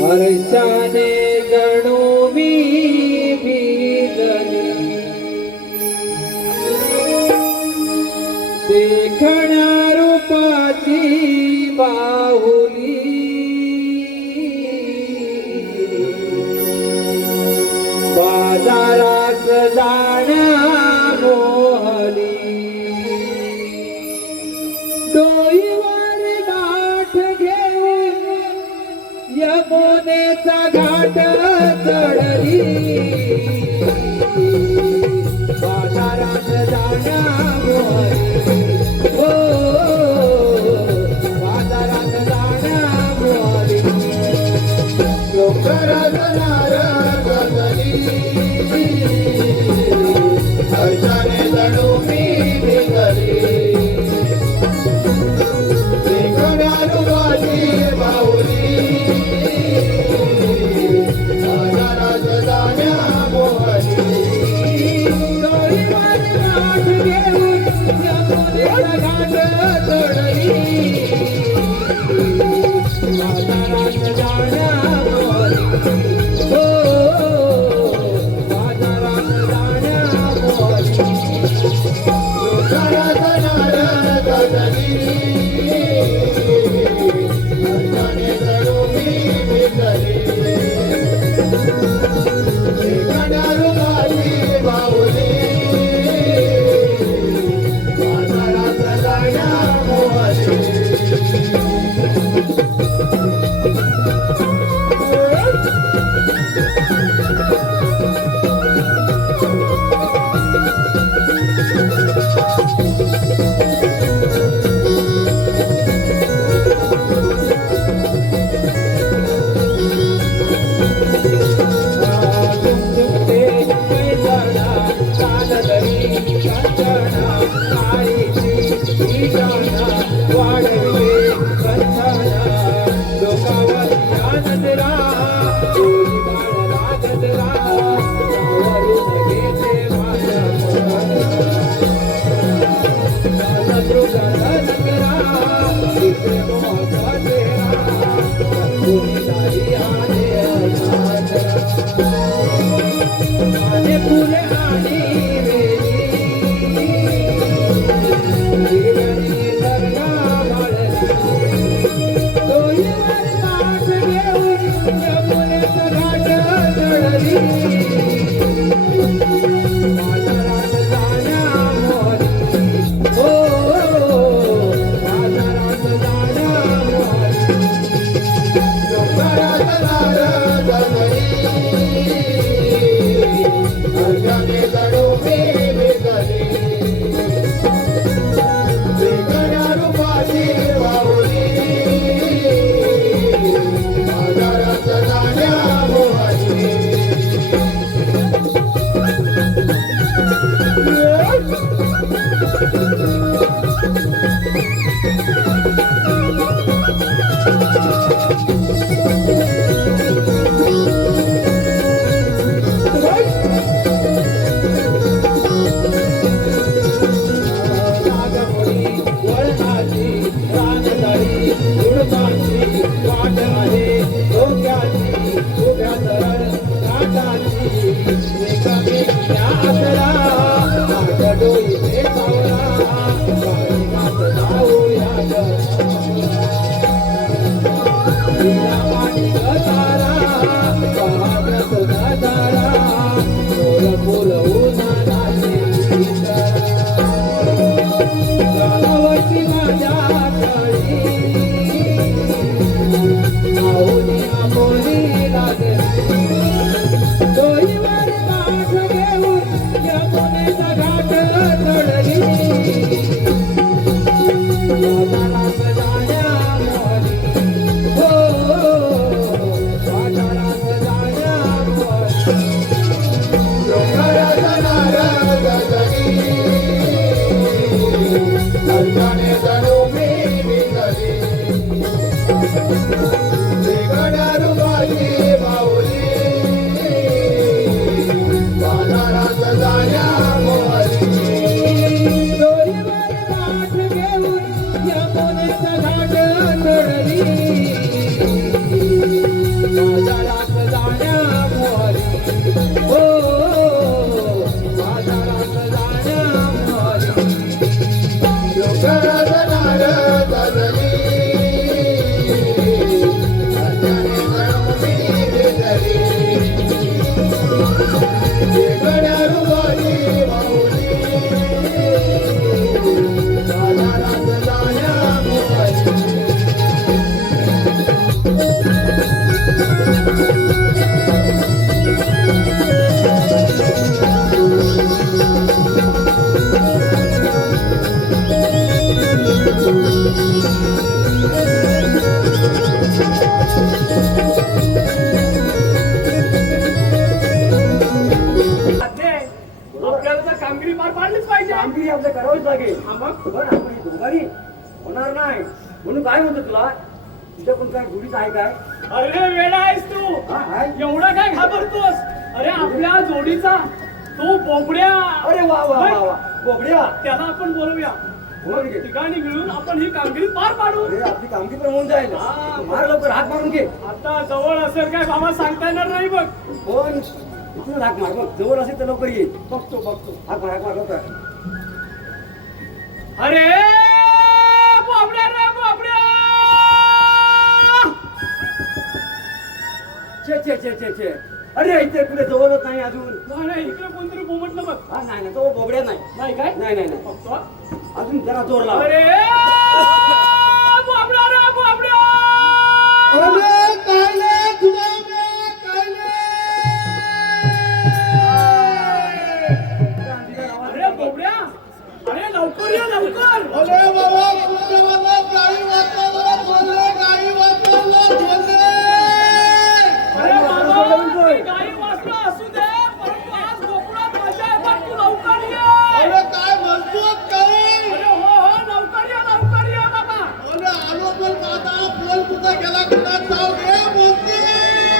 हर्षाने जणू मी भिजली, देखण्या रूपाची बाहुली. बाजारात जाण्या मोहली, डोईवर गाठ घेऊन यमुनेचा घाट चढली. बाजारात जाण्या मोहली, हो बाजारात जाण्या मोहली. डोंगरात नारळ गजली, हर्षाने जणू मी भिजली. देखण्या रूपाची बाहुली, बाजारात जाण्या मोहली. डोईवर गाठ घेऊन यमुनेचा घाट चढली. बाजारात जाण्या मोहली, हो बाजारात जाण्या मोहली. डोंगरात नारळ गजली, हर्षाने जणू मी भिजली. देखण्या रूपाची बाहुली, बाजारात जाण्या मोहली. पाहत तुझा तारा डोल फुलवून गावाची माझ्या तळी आऊनी आपोली लागली डोईवर काठ घेऊन यमुनेचा घाट चढली बाजारात जाण्या मोहरी हो बाजारात जाण्या मोहरी डोंगराचा नारळ गगनी अर्धाने जणू मी विकली वेगळ्या रुबाई माऊली बाजारात जाण्या मोहरी डोईवर काठ घेऊन यमुनेचा घाट चढली बाजारात जाण्या मोहरी हो बाजारात जाण्या मोहरी डोंगराचा नारळ गगनी अर्धाने जणू मी विकली वेगळ्या रुबाई माऊली बाजारात जाण्या मोहरी आपल्याला तर कामगिरी पार पाडलीच पाहिजे. कामगिरी आपल्या करावीच लागेल. पण आपण ही दोघांनी होणार नाही म्हणून काय म्हणतो तुला तुझ्या पण काय गुढीच आहे काय? अरे वेडा आहेस तू हा, आहे. एवढा काय घाबरतोस? अरे आपल्या जोडीचा तो बोबड्या. अरे वा वा वा वा बोबड्या त्याला आपण बोलवूया. बोलून घे. ठिकाणी मिळून आपण ही कामगिरी पार पाडू. अरे आपली कामगिरी पण होऊन जाईल. हा. मार लवकर हात मारून घे. आता जवळ असेल काय बाबा सांगता येणार नाही बघ. पण इथून हाक मार मग जवळ असेल तर लवकर ये. बघतो हाक मार लवकर. अरे बोबड्या रे बोबड्या. छे अरे इथे कुठे जवळच नाही अजून. नाही इकडे कोणतरी बोमटलं बघ. हा नाही ना तो बोबड्या नाही. नाही काय नाही बघतो. अजून जरा जोर लाव. अरे बोबड्या रे बोबड्या. अरे कायले तुला मी कायले अरे बोबड्या. अरे लवकर ये लवकर. अरे बाबा कुठे मला गाडी वाचवला बोलले गाडी वाचवला बोलले अरे बाबा ती गाडी वाचलं असू दे परंतु आज गोकुळात मजा आहे बघ तू लवकर ये. अरे काय म्हणतो काय अरे हो लवकर ये बाबा. अरे आलो पण आता बोल तुझा गेला कुणा जाऊ घे बोलते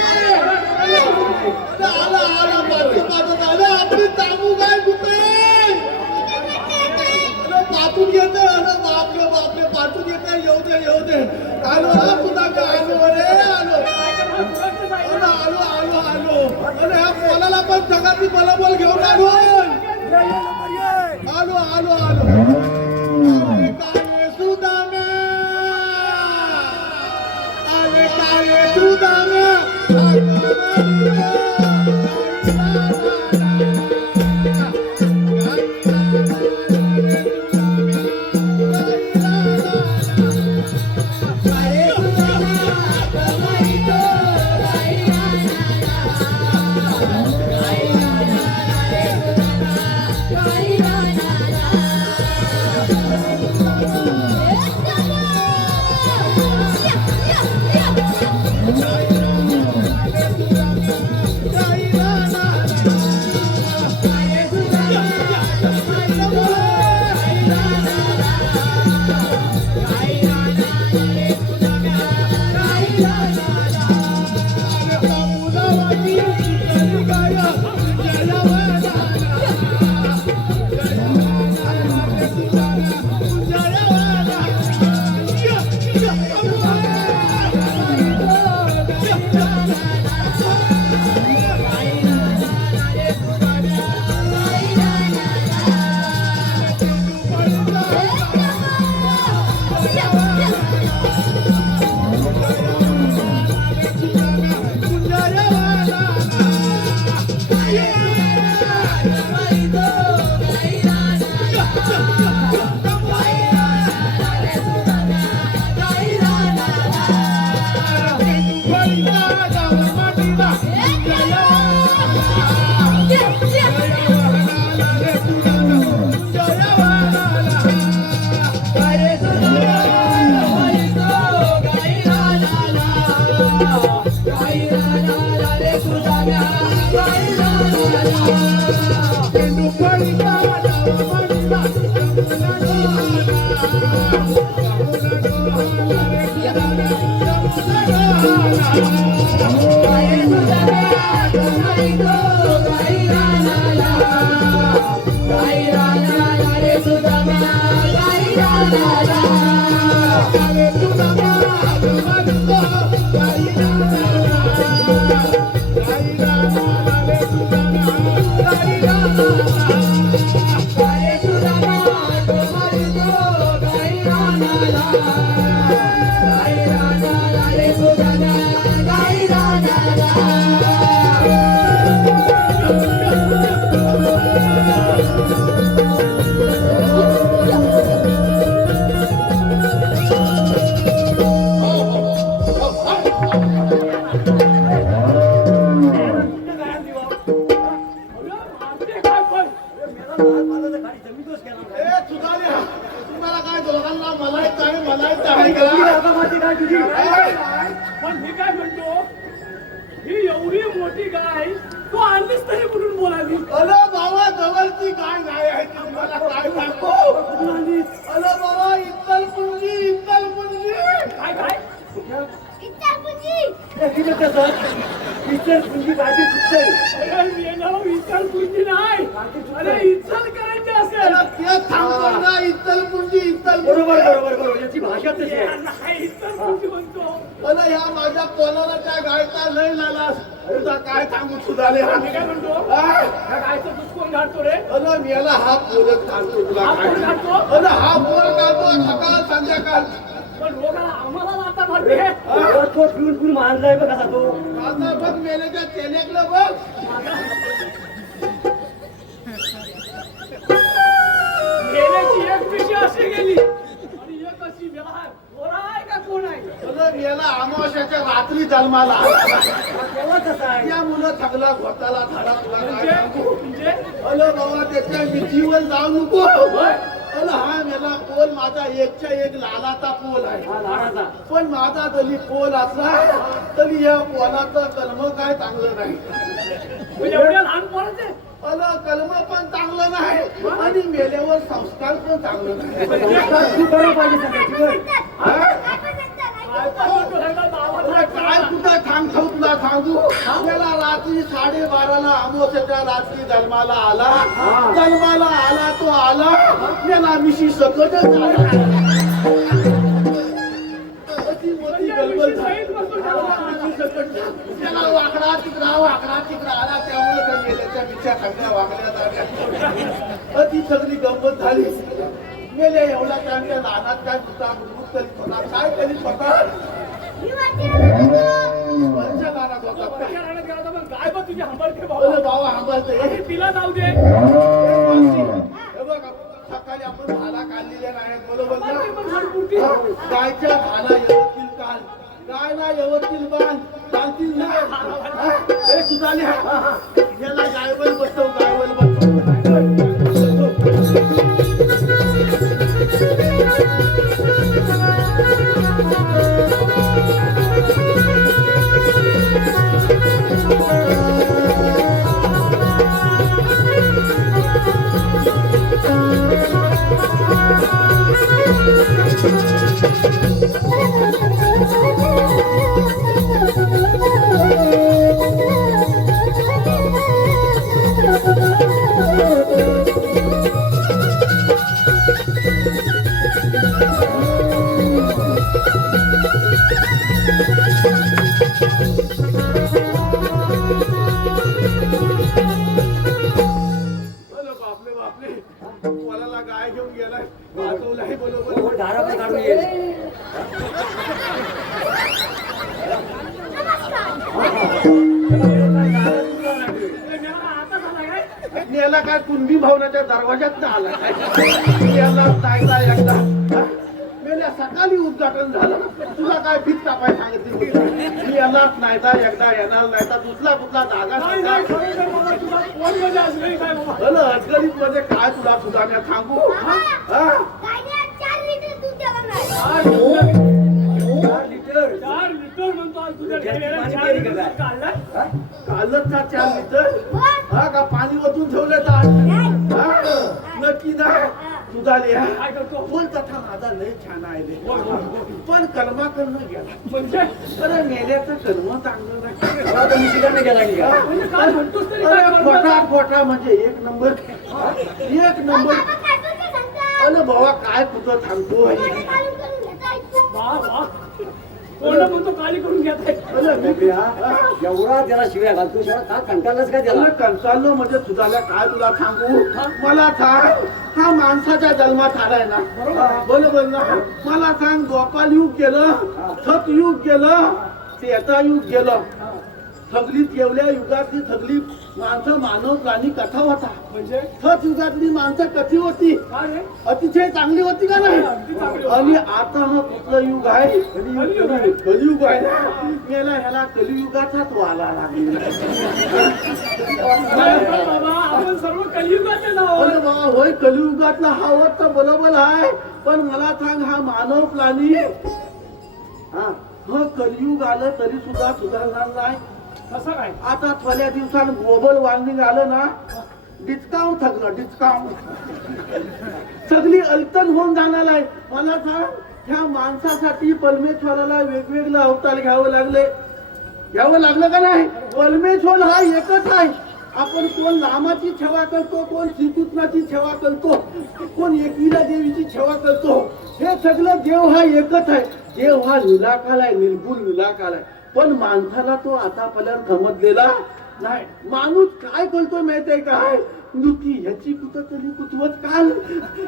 अरे आला बाकी माझं झालं आपली ताबू काय कुठे अरे पाठून येते अरे बापरे पाठून येते येऊ दे आलो हा तुझा आलो अरे आलो अरे ह्या बोलाला पण जगाची बलाबल घेऊन आलो अरे काय सुदामे अरे काय सुदामे Yeah. ए तुझाल्या तुम्हाला काय दोघांना मला येत आहे का? पण मी काय म्हणतो, ही एवढी मोठी गाय तू आणलीस तरी कुठून बोलावी? अरे बाबा जवळची गाय नाही आहे ती, मला काय सांगतो? अरे बाबा इत्तलपुंजी काय काय अरे मेलो, इचलकरंजी नाही, अरे इचलकरंजी असेल. ते सांगतो ना इत्तलपुंजी बरोबर याची भाषा तशी आहे. नाही, इचलकरंजी म्हणतो. अरे ह्या माझ्या कोलाच्या गायचा लय लाला तुझा काय सांगू सुधाले मी काय म्हणतो, ह्या गायचं दूध कोण घालतो रे? अरे मेला हा बोलत सांगतो तुला हा काय कोण घालतो? अरे हा बोल काढतो सकाळ संध्याकाळ पण रोगाला आम्हाला लाथा मारते. तो पिऊन मानलाय बघ कसा तो. आता बघ मेल्याच्या तेल्याकडं बघ गेल्याची एक पिशी अशी गेली आणि एक अशी व्यवहार. गोरा आहे का कोण आहे? अरे मेला अमावस्याच्या रात्री जन्माला आला. तेव्हा कसा आहे? त्या मुलं थकला घोटाला झाला तुला काय सांगू म्हणजे अरे बाबा त्याच्या मिठीवर जाऊ नको अरे हा मेला पोल माझा एकच्या एक लालाचा पोल आहे हा लहानाचा. पण माझा जरी पोल असला तरी या पोलाचं कलम काय चांगलं नाही म्हणजे एवढ्या लहान पोराचे अरे कलम पण चांगलं नाही आणि मेल्यावर संस्कार पण चांगलं नाही तू बरं पाहिजे सगळ्याची बरं. काय पण म्हणतो ह्याला गावात अरे काय कुठं सांगतो तुला सांगू त्याला रात्री 12:30ला अमावस्याच्या रात्री जन्माला आला तो आला त्याला मिशी सकटच आला अशी मोठी गडबड झाली. मिशी सकट त्याला वाकडा तिकडा आला त्यामुळे त्या मेल्याच्या मिशा सगळ्या वाकड्या झाल्या ती सगळी गंमत झाली मेल्या एवढा त्या लहानात काय तुझा मृत करीत होता काय करीत होता वरच्या दारात होता वरच्या रानात गेला होता, पण गाय बघ तुझी हंबरते अरे बाबा. बाबा सांभाळते आणि तिला जाऊ दे. हे बघ सकाळी आपण भाला काढलेल्या नाहीत बरोबर ना ती पण हडकुटी. गायच्या भाला येवतील काल गाय ना येवतील बाण चालतील ना हा? हे तुझाले याला गायवल बसव बापले पोलाला गाय घेऊन गेलाय वाचवलाय बरोबर धारा पण काढून ये. आता झाला काय? याला काय कुणबी भवनाच्या दरवाज्यात आला काय याला जायला एकदा हा? मेल्या सकाळी उद्घाटन झालं तुला काय भीत कापाय सांगितली मी यालाच नाहीता एकदा येणार नाहीता दुसरा कुठला जागा नाही, सांगा नाही, खरं तर बाबा तुला फोनमध्ये असले काय बाबा? भलं अडगणीत मध्ये काय तुला सुधारण्यात सांगू हा? 4 लिटर. 4 लिटर म्हणतो आज तुझ्या जास्त ढेऱ्याला पाणी 4 केली लिटर का काय? काढलाय? कालच का 4 लिटर हा का पाणी ओतून ठेवलं ताट हा? नक्की ना तुझा लिहा काय करतो? बोल तथा माझा लय छान आहे रे. पण कलमा करणं गेला म्हणजे अरे मेल्याचं कर्म चांगलं नाही तेव्हा तो मिशिगनला गेला की काय? म्हणजे काय म्हणतोस तरी काय अरे करतो? खोटा म्हणजे एक नंबर अरे बाबा काय कुठं थांबतो वा वा कोण म्हणतो काळी करून घेत आहे अरे मी एवढा त्याला शिव्या घालतो का कंटाळलाच काय त्याला अरे कंसालो म्हणजे तुझ्याला काय तुला सांगू मला सांग हा माणसाच्या जन्मात आलाय ना बरोबर ना मला सांग गोपाल युग गेलं सत युग गेलं त्रेता युग गेलं सगळी केवल्या युगातली सगळी माणसं मानव प्राणी कथा होता म्हणजे सत युगातली माणसं कशी होती काय रे अतिशय चांगली होती का नाही आणि आता हा कुठलं युग आहे कलियुग आहे ना याला ह्याला कलियुगाचाच वाला लागला बाबा आपण सर्व कलियुगाचे नाव अरे बाबा होय कलियुगातला हा होत तर बरोबर आहे पण मला सांग हा मानव प्राणी हा कलियुग आलं तरी सुद्धा सुधारणार नाही कसं काय आता थोड्या दिवसात ग्लोबल वॉर्मिंग आलं ना डिस्काउंट थकलं डिस्काउंट सगळी अल्टन होऊन जाणार आहे मला सांग ह्या माणसासाठी परमेश्वराला वेगवेगळं अवतार घ्यावं लागलं का नाही परमेश्वर हा एकच आहे आपण कोण रामाची सेवा करतो कोण श्रीकृष्णाची सेवा करतो कोण एकविरा देवीची सेवा करतो हे सगळं देव हा एकच आहे देव हा निराकार आहे निर्गुण निराकार आहे पण माणसाला तो आतापर्यंत समजलेला नाही माणूस काय करतो माहितीये काय नुकी ह्याची कुठंतरी कुतवत काल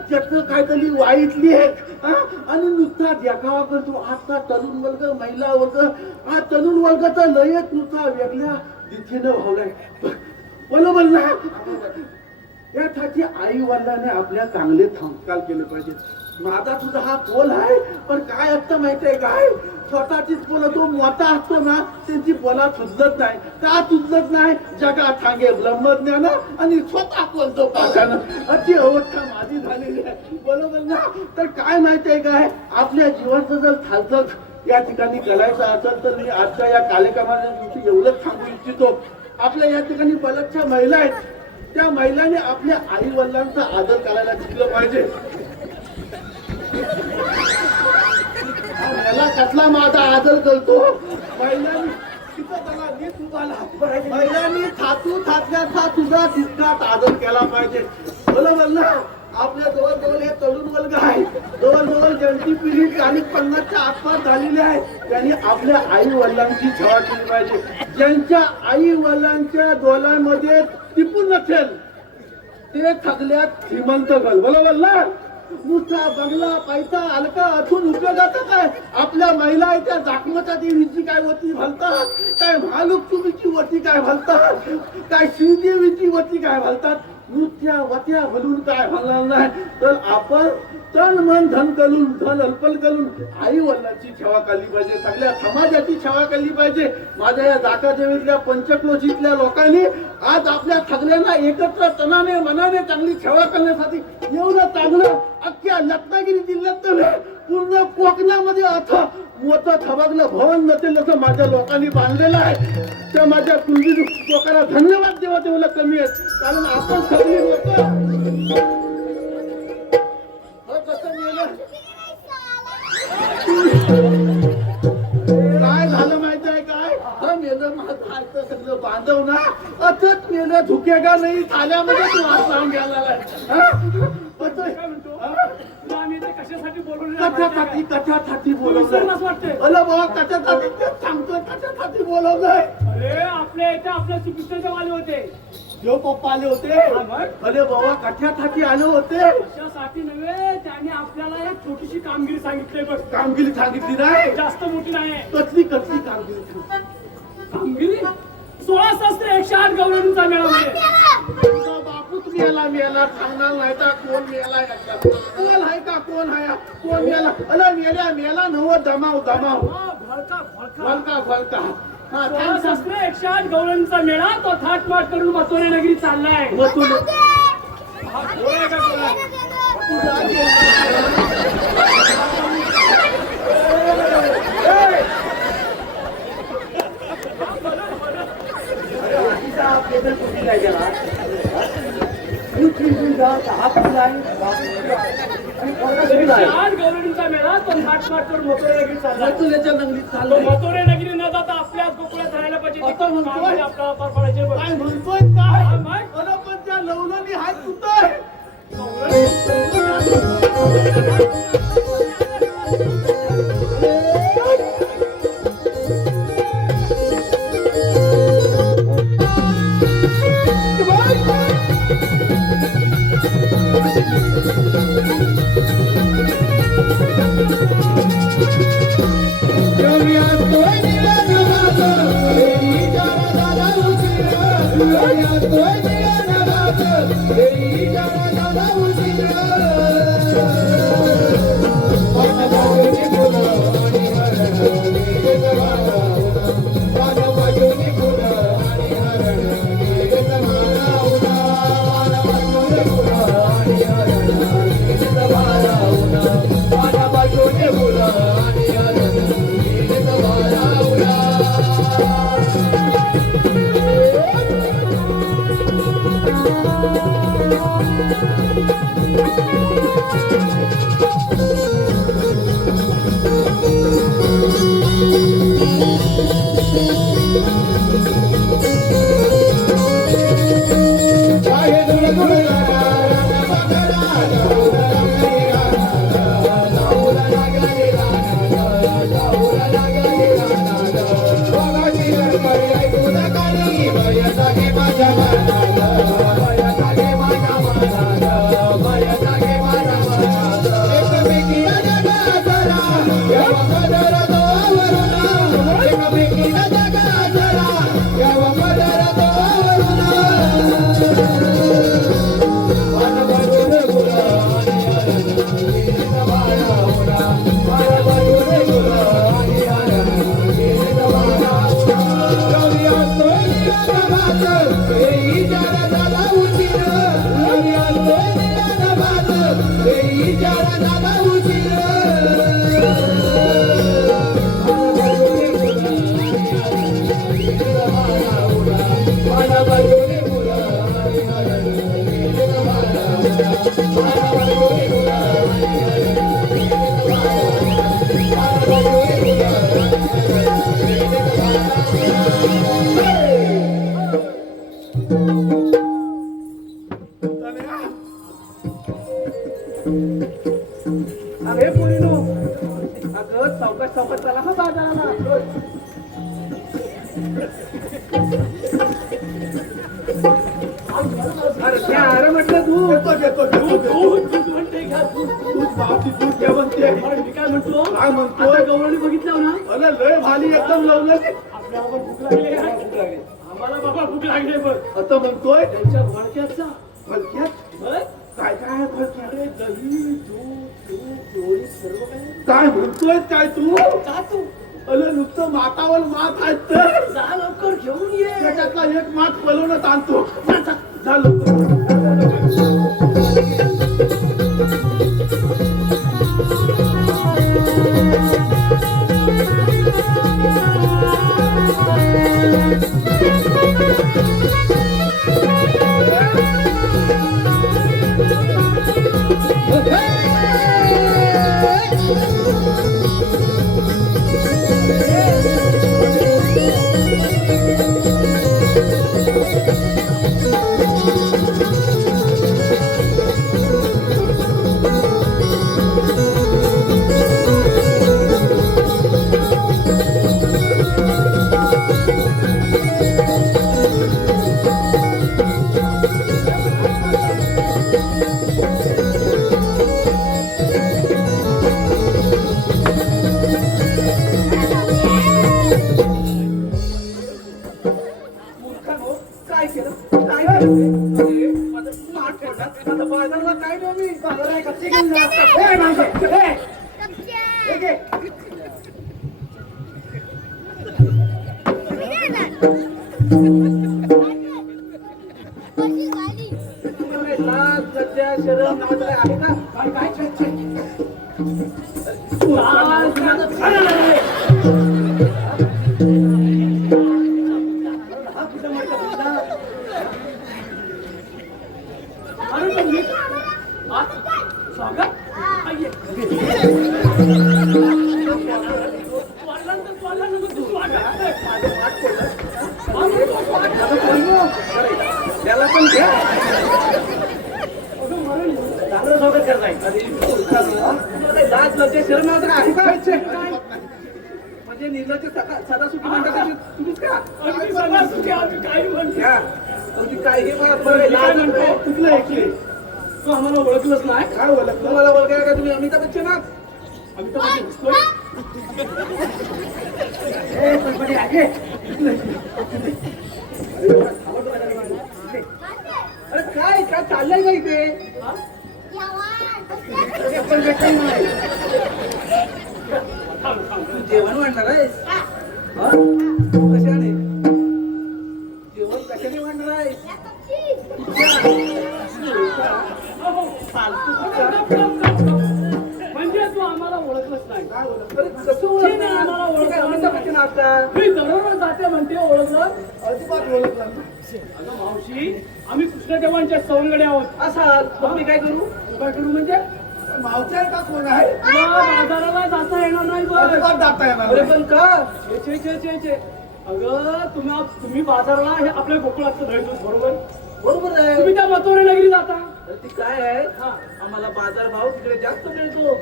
त्याचं काहीतरी वाईटली आहे आणि नुसता देखावा करतो आता तरुण वर्ग महिला वर्ग हा तरुण वर्गाचा लयच नुसता वेगळ्या दिशेनं व्हावलाय बरोबर ना यासाठी आई वडिलांनी आपल्या चांगले संस्कार केले पाहिजे माझा तुझा हा बोल आहे पण काय असतं माहितीये काय स्वतःचीच बोल तो मोठा असतो ना त्यांची बोला सुचलत नाही का सुचलत नाही जगात सांगे ब्रह्मज्ञान आणि स्वतः बोलतो पाठानं अशी अवस्था माझी झालेली आहे बरोबर ना तर काय माहितीये काय आपल्या जीवनाचं जर खालचं या ठिकाणी करायचं असेल तर मी आजच्या या कार्यक्रमाच्या दिवशी एवढंच सांगू इच्छितो आपल्या या ठिकाणी बऱ्याचशा महिला आहेत त्या महिलांनी आपल्या आई वडिलांचा आदर करायला शिकलं पाहिजे मला कसला माझा आदर करतो महिलांनी तिथं त्याला नीट उभारला महिलांनी थाटल्याचा तुझा तितकाच आदर केला पाहिजे बरोबर ना आपल्या जवळजवळ हे तरुण वर्ग आहे जवळजवळ ज्यांची पिढी 40-50च्या आसपास झालेली आहे त्यांनी आपल्या आई वडिलांची सेवा केली पाहिजे ज्यांच्या आई वडिलांच्या डोळ्यामध्ये टिपून नसेल ते सगळ्यात श्रीमंत गल बरोबर ना नुसता बंगला पैसा हलका असून उपयोगाचा काय आपल्या महिला त्या जाकमाच्या देवीची काय वती घालतात काय महालक्ष्मीची वती काय घालतात काय श्रीदेवीची वती काय घालतात नुसत्या वत्या घालून काय होणार नाही तर आपण तन मन धन करून धन अल्पल करून आई वडिलांची सेवा केली पाहिजे सगळ्या समाजाची सेवा केली पाहिजे माझ्या या जाका देवीतल्या पंचक्रोशीतल्या लोकांनी आज आपल्या सगळ्यांना एकत्र तनाने मनाने चांगली सेवा करण्यासाठी एवढं चांगलं अख्ख्या रत्नागिरी जिल्ह्यात पूर्ण कोकणामध्ये आता मोठं थबागलं भवन नसेल असं माझ्या लोकांनी बांधलेलं आहे त्या माझ्या कुलबी लोकांना धन्यवाद देवा तेवढं कमी आहे कारण आपण सगळी लोक काय झालं माहिती आहे काय मेलं माझं आयचं सगळं बांधव ना असंच मेलं झुकेगा नाही थाल्यामध्ये तू हात लावून घ्यायला कशासाठी बोलवलं अरे बाबा कशासाठी बोलवलंय अरे आपल्या इथे आपल्या श्रीकृष्णाचे वाले होते जो पप्पा आले होते अरे बाबा कशासाठी आले होते त्यासाठी नव्हे त्याने आपल्याला एक छोटीशी कामगिरी सांगितली बघ कामगिरी सांगितली नाही जास्त मोठी नाही कसली कामगिरी कामगिरी 16,108 गौरवणीचा मेळा म्हणजे बापूच मेला सांगणार नाही का कोण मेला कोण आहे का कोण आहे कोण मेला अरे मेला नव दमाव भलका 16,108 गौरवणीचा मेळा तो थाटमाट करून मथुरे नगरी चाललाय गौरवणीचा मेळा तो थाटमाट करून मथुरे नगरी चाललाय मथुरे नगरी न जाता आपल्याच गोकुळात राहायला पाहिजे आपल्याला पार पाडायचे काय म्हणतोय काय पण त्या लवलनी हात तुटतोय अरे पोरीनो, अगं चौकात चौकात चला हा बाजाराला. अरे त्या अरे म्हटलं तू म्हणते का तू दूध घ्या म्हणते. अरे मी काय म्हणतो काय म्हणतो? आता गवळणी बघितलं ना अरे लय भाली एकदम लावलं. आपल्याला पण भूक लागली आहे. आम्हाला बाबा भूक लागली बघ. आता म्हणतोय त्यांच्या भडक्याचा हलक्यात बघ. काय काय आहे फलक्यात? अरे दही तूप पोळी सर्व काही काय म्हणतोय काय तू? का तू अरे नुसतं मातावर मात आहेत तर जा लवकर घेऊन ये. त्याच्यातला एक माठ पलवूनच आणतो. झालं काय केलं काय केलं? अरे, माझं माठ पडला. आता बाजारला काय नाही मी. बाजाराला कच्चे घेऊन जा. ए, माणसं, ए. हे घे. तुझ्याकडे लाज, लज्जा, शरम नावाचं काय आहे का? काय छे, छे. लाज, अरे. हा कुठं म्हणता तुला? अरे पण मी आ? स्वागत? आई ये. वाढला नको तू वाढला. माझं वाट पडलं. माझं वाट. त्याला पण घ्या. अगं, मरण असं आहे का म्हणजे निर्लज्ज सदा सुखी म्हणतात त्याची तुम्हीच का अगदी सणासुदी आम्ही काही म्हणतो. घ्या अगदी काय हे मला बरं लाज म्हणतो कुठलं ऐकले तू आम्हाला ओळखलंच नाही. काय ओळखलं तुम्हाला ओळखायला का तुम्ही अमिताभ बच्चन आहात आम्ही तर म्हणजे दिसतोय. ए, पण आहे अरे काय काय चाललंय का इथे हा? पण भेटलं नाही. थांब, थांब. तू जेवण वाढणार आहेस हा? कशाने जेवण कशाने वाढणार आहेस अहो, म्हणजे तू आम्हाला ओळखलंच नाही. काय ओळख अरे कसं ओळखणार आम्हाला ओळखलं. काय अमिताभ बच्चन आहात का मी दररोज जाते म्हणते ओळखलं. अजिबात ओळखलं नाही. अगं मावशी, आम्ही कृष्णदेवांच्या सवंगडे आहोत. असाल मग मी काय करू तू काय करू म्हणजे मावच्या का कोण आहे तुला बाजाराला जाता येणार नाही बघ. अजिबात जाता येणार अरे पण का छे, छे, छे, छे. अगं तुम्ही बाजाराला हे आपल्या गोकुळाचं धैर्य बरोबर. बरोबर आहे तुम्ही त्या मथुरे नगरी जाता. अरे ती काय आहे हा. आम्हाला बाजार भाव तिकडे जास्त मिळतो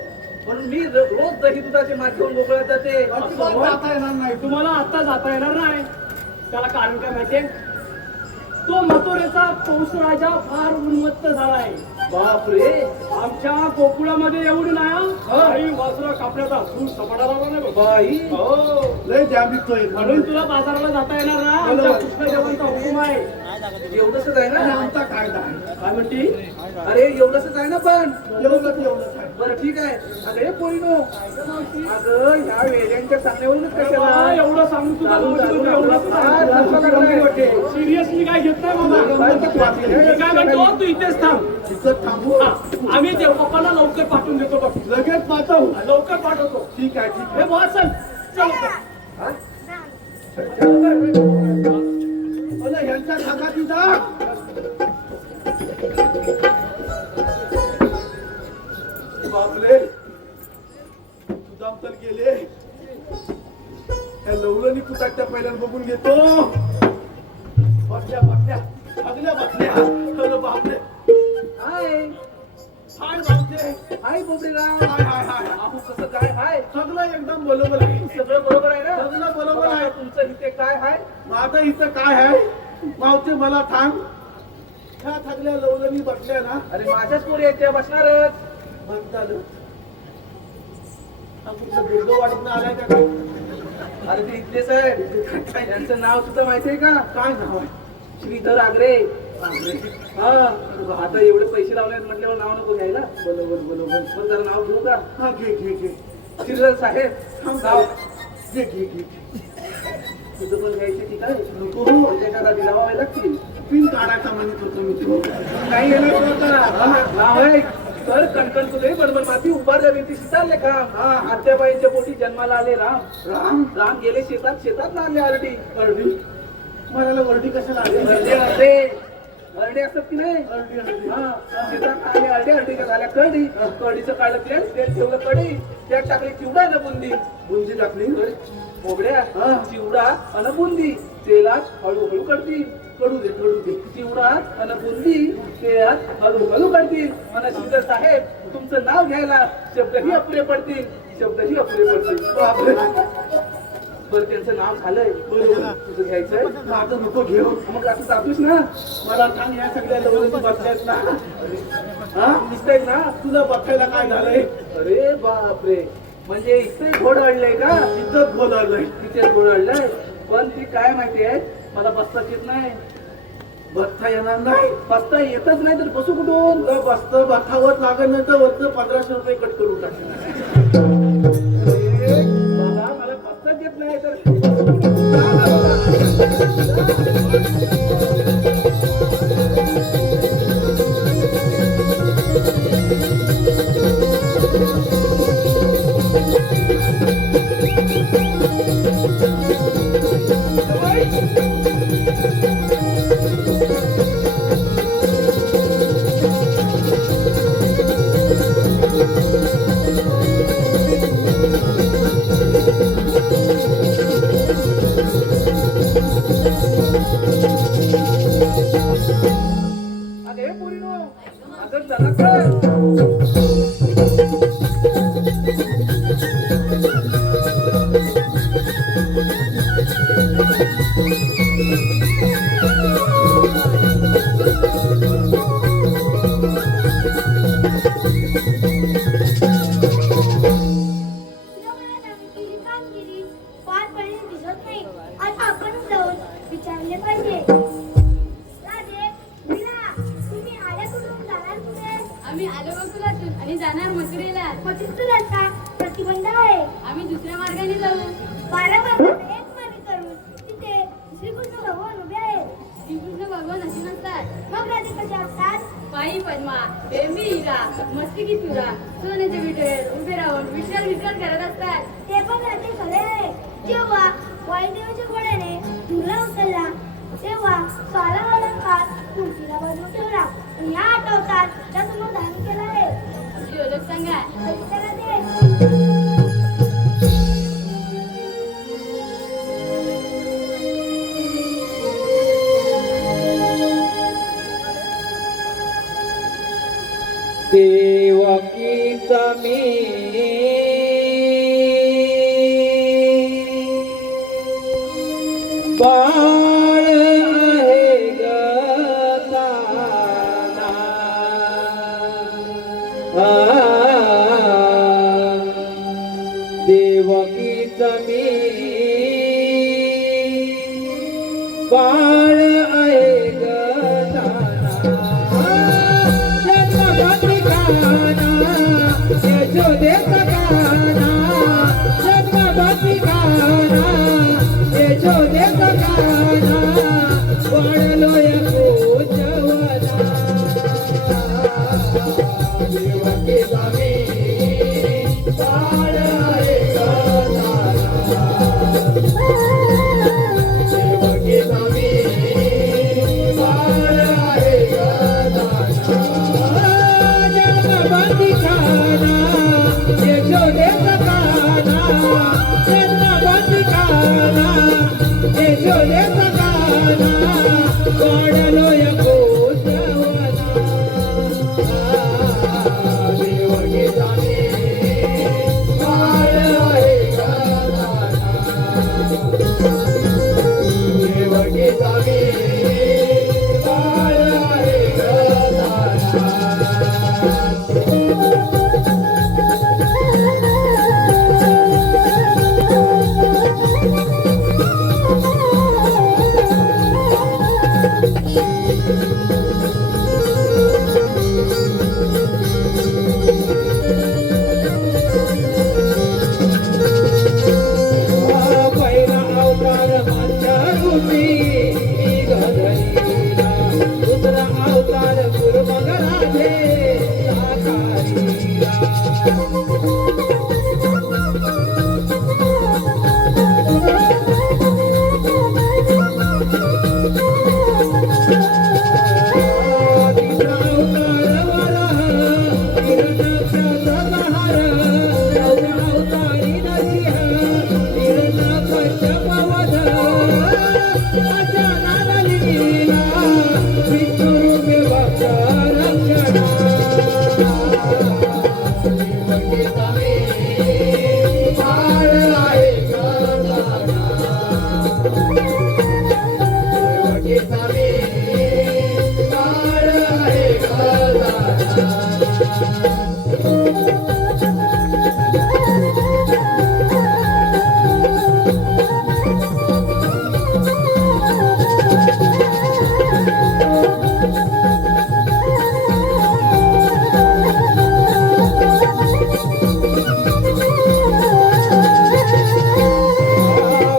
म्हणून मी रोज दही दुधाचे माठ घेऊन गोकुळात जाते अजिबात जाता येणार नाही. तुम्हाला आता जाता येणार नाही. त्याला कारण काय माहितीये? तो मथुरेचा पौष राजा फार उन्मत्त झालाय. बापरे आमच्या गोकुळामध्ये एवढी नाही काही वासरा कापण्याचा सूर सपाटाला नाही बघ. बाई हो. लय जाम विकतोय म्हणून तुला बाजाराला जाता येणार ना. आमच्या कृष्णदेवांचा हुकूम आहे. एवढंच आहे ना आमचा कायदा आहे. काय म्हणती? अरे एवढंच आहे ना पण एवढंच आहे. बरं ठीक आहे अगं हे पोरीनो अगं ह्या वेड्यांच्या सांगण्यावरूनच मला कशाला एवढं सांगू तुला चालू. सिरियसली काय घेत नाही बाबा. मी काय म्हणतो तू इथेच थांब. तिथं थांबू हा, आम्ही देव पप्पांना लवकर पाठवून देतो बघ. लगेच पाठवू लवकर पाठवतो. ठीक आहे ठीक हे बॉस चल चल. आहे ह्यांच्या हाताची जा बापरे तुझा तर गेले त्या लवलनी कुटाच्या पहिल्यानं बघून घेतो बसल्या बसल्या बसल्या बसल्या अरे बापरे हाय हाय बापरे हाय बोबडेराव हाय हाय हाय आपण कसं काय हाय सगळं एकदम बरोबर आहे सगळं बरोबर आहे ना सगळं बरोबर आहे. तुमचं इथे काय हाय माझं इथं काय आहे मावते मला सांग ह्या सगळ्या लवलनी बसल्या ना अरे माझ्याच पोरी आहेत त्या बसणारच बंद झालं तुमचं दुर्ग वाटत ना आलाय का काय? अरे ते इथलेच आहे त्यांचं नाव सुद्धा माहितीये का काय नाव आहे श्रीधर आगरे हा आता एवढे पैसे लावले म्हटल्यावर नाव नको घ्यायला बरोबर पण जरा नाव घेऊ का हा घे घे घे श्रीधर साहेब थांब नाव घे घे घे तुझं पण घ्यायचे ठीक आहे नको हो. प्रत्येकाला लावावे लागतील पिन काढायचा म्हणत होतो मी तू काही येणार नव्हता नाव आहे तर कणकण तुले बरोबर माती उभारल्या भीतीशी चालले का आत्याबाईंच्या पोटी जन्माला आले राम राम राम गेले शेतात आणले आरडी अर्डी मला वर्दी कशाला आली अर्डे असतात की नाही अर्डी हा, शेतात आले अर्डीच्या झाल्या कढीचं काढलं तेल ठेवलं कढी त्यात टाकली चिवडा ना बुंदी बुंदी टाकली बोबड्या हा. चिवडा आणि बुंदी तेलात हळूहळू कडतील कडू दे चिवडा आणि बुंदी तेलात हळूहळू कडतील आणि श्रीधर साहेब तुमचं नाव घ्यायला शब्दही अपुरे पडतील बापरे बरं त्यांचं नाव झालंय बरोबर. तुझं घ्यायचंय माझं नको घेऊ मग आता जातोस ना मला सांग या सगळ्या लवलनी बसल्यात ना हा दिसतंय ना तुला बघायला काय झालंय अरे बापरे म्हणजे इथे घोड अडलंय का इथं बोलावलंय तिथे घोड अडलंय पण ती काय माहितीये मला बसताच येत नाही बसता येणार नाही बसता येतच नाही तर बसू कुठून तुला बसतं बसावंच लागत नाही तर वरचं 1500 रुपये कट करून टाक मला बसताच येत नाही तर जा ना बाबा. आम्ही दुसऱ्या मार्गाने जाऊ. 12 मार्गाने एक मार्ग करून तिथे श्रीकृष्ण भगवान उभे आहेत. श्रीकृष्ण भगवान असे नसतात. मग राधी कसे असतात? पायी पद्मा, बेंबी हिरा, मस्तकी तुरा, सोन्याच्या विटेवर उभे राहून विशाल विशाल करत असतात. ते पण राधी खरे आहे. जेव्हा वायुदेवाच्या घोड्याने तुला उचलला तेव्हा 12 अलंकार तुळशीला बाजूला ठेवला. आणि या आठवतात त्यासमोर दान केलं आहे. अशी ओळख सांगा. कधी ते देवकीचा मी बाळ आहे गताना देवकीचा मी बाळ आहे गताना यशोदेचा गाना जगभती गाना यशोदेचा गाना वाढलोय कोचवना देवकीचा मी बाळ आहे गताना देवकीचा मी बाळ आहे गताना जगभती गाना यशोदेचा गाना जगभती गाना यशोदेचा गाना वाढलोय कोचवना देवकीचा मी बाळ आहे गताना देवकीचा मी बाळ आहे गताना पहिला अवतार माझ्या रूपी गधरीला दुसरा अवतार गुरुमगराधे साकारीला तिसरा अवतार वराह किरणाचा सहार चौथा अवतारी नरसिंह कश्यपवध अचानक लीला विष्णुरूपे भक्त रक्षणा देवकीचा मी बाळ आहे गताना देवकीचा मी बाळ आहे गताना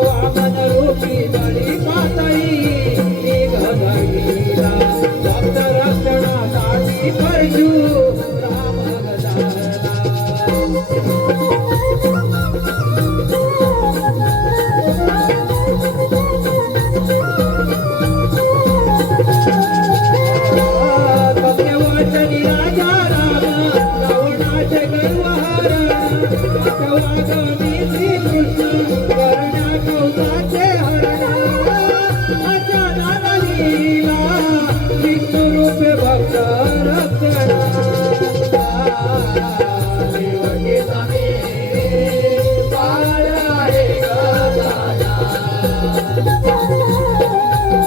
वामन रूपी बळी पातळी निघधरीला भक्त रक्षणासाठी परशुराम सत्यवचनी राजा राम रावणाचे गर्वहरण वागमी श्रीकृष्ण करण्या कौताचे हरण अचानक लीला विष्णुरूपे भक्त रक्षणा देवकीचा मी बाळ आहे गताना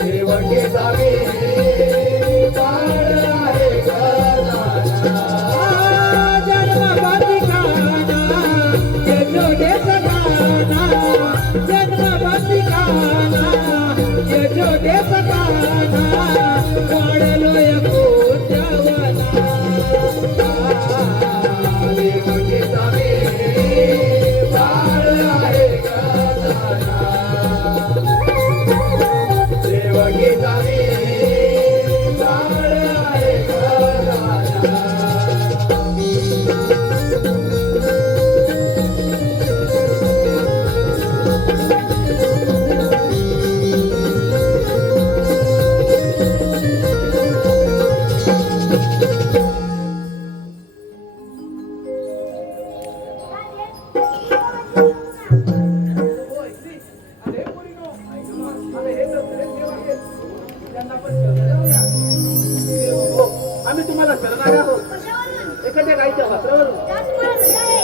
देवकीचा मी बाळ आहे गताना जन्मभती गाना त्यांना पण शरण जाऊया. हो, आम्ही तुम्हाला शरणागत आहोत. कशावरून? एखाद्या गाईच्या वासरावरून. त्याच मला रजा आहे.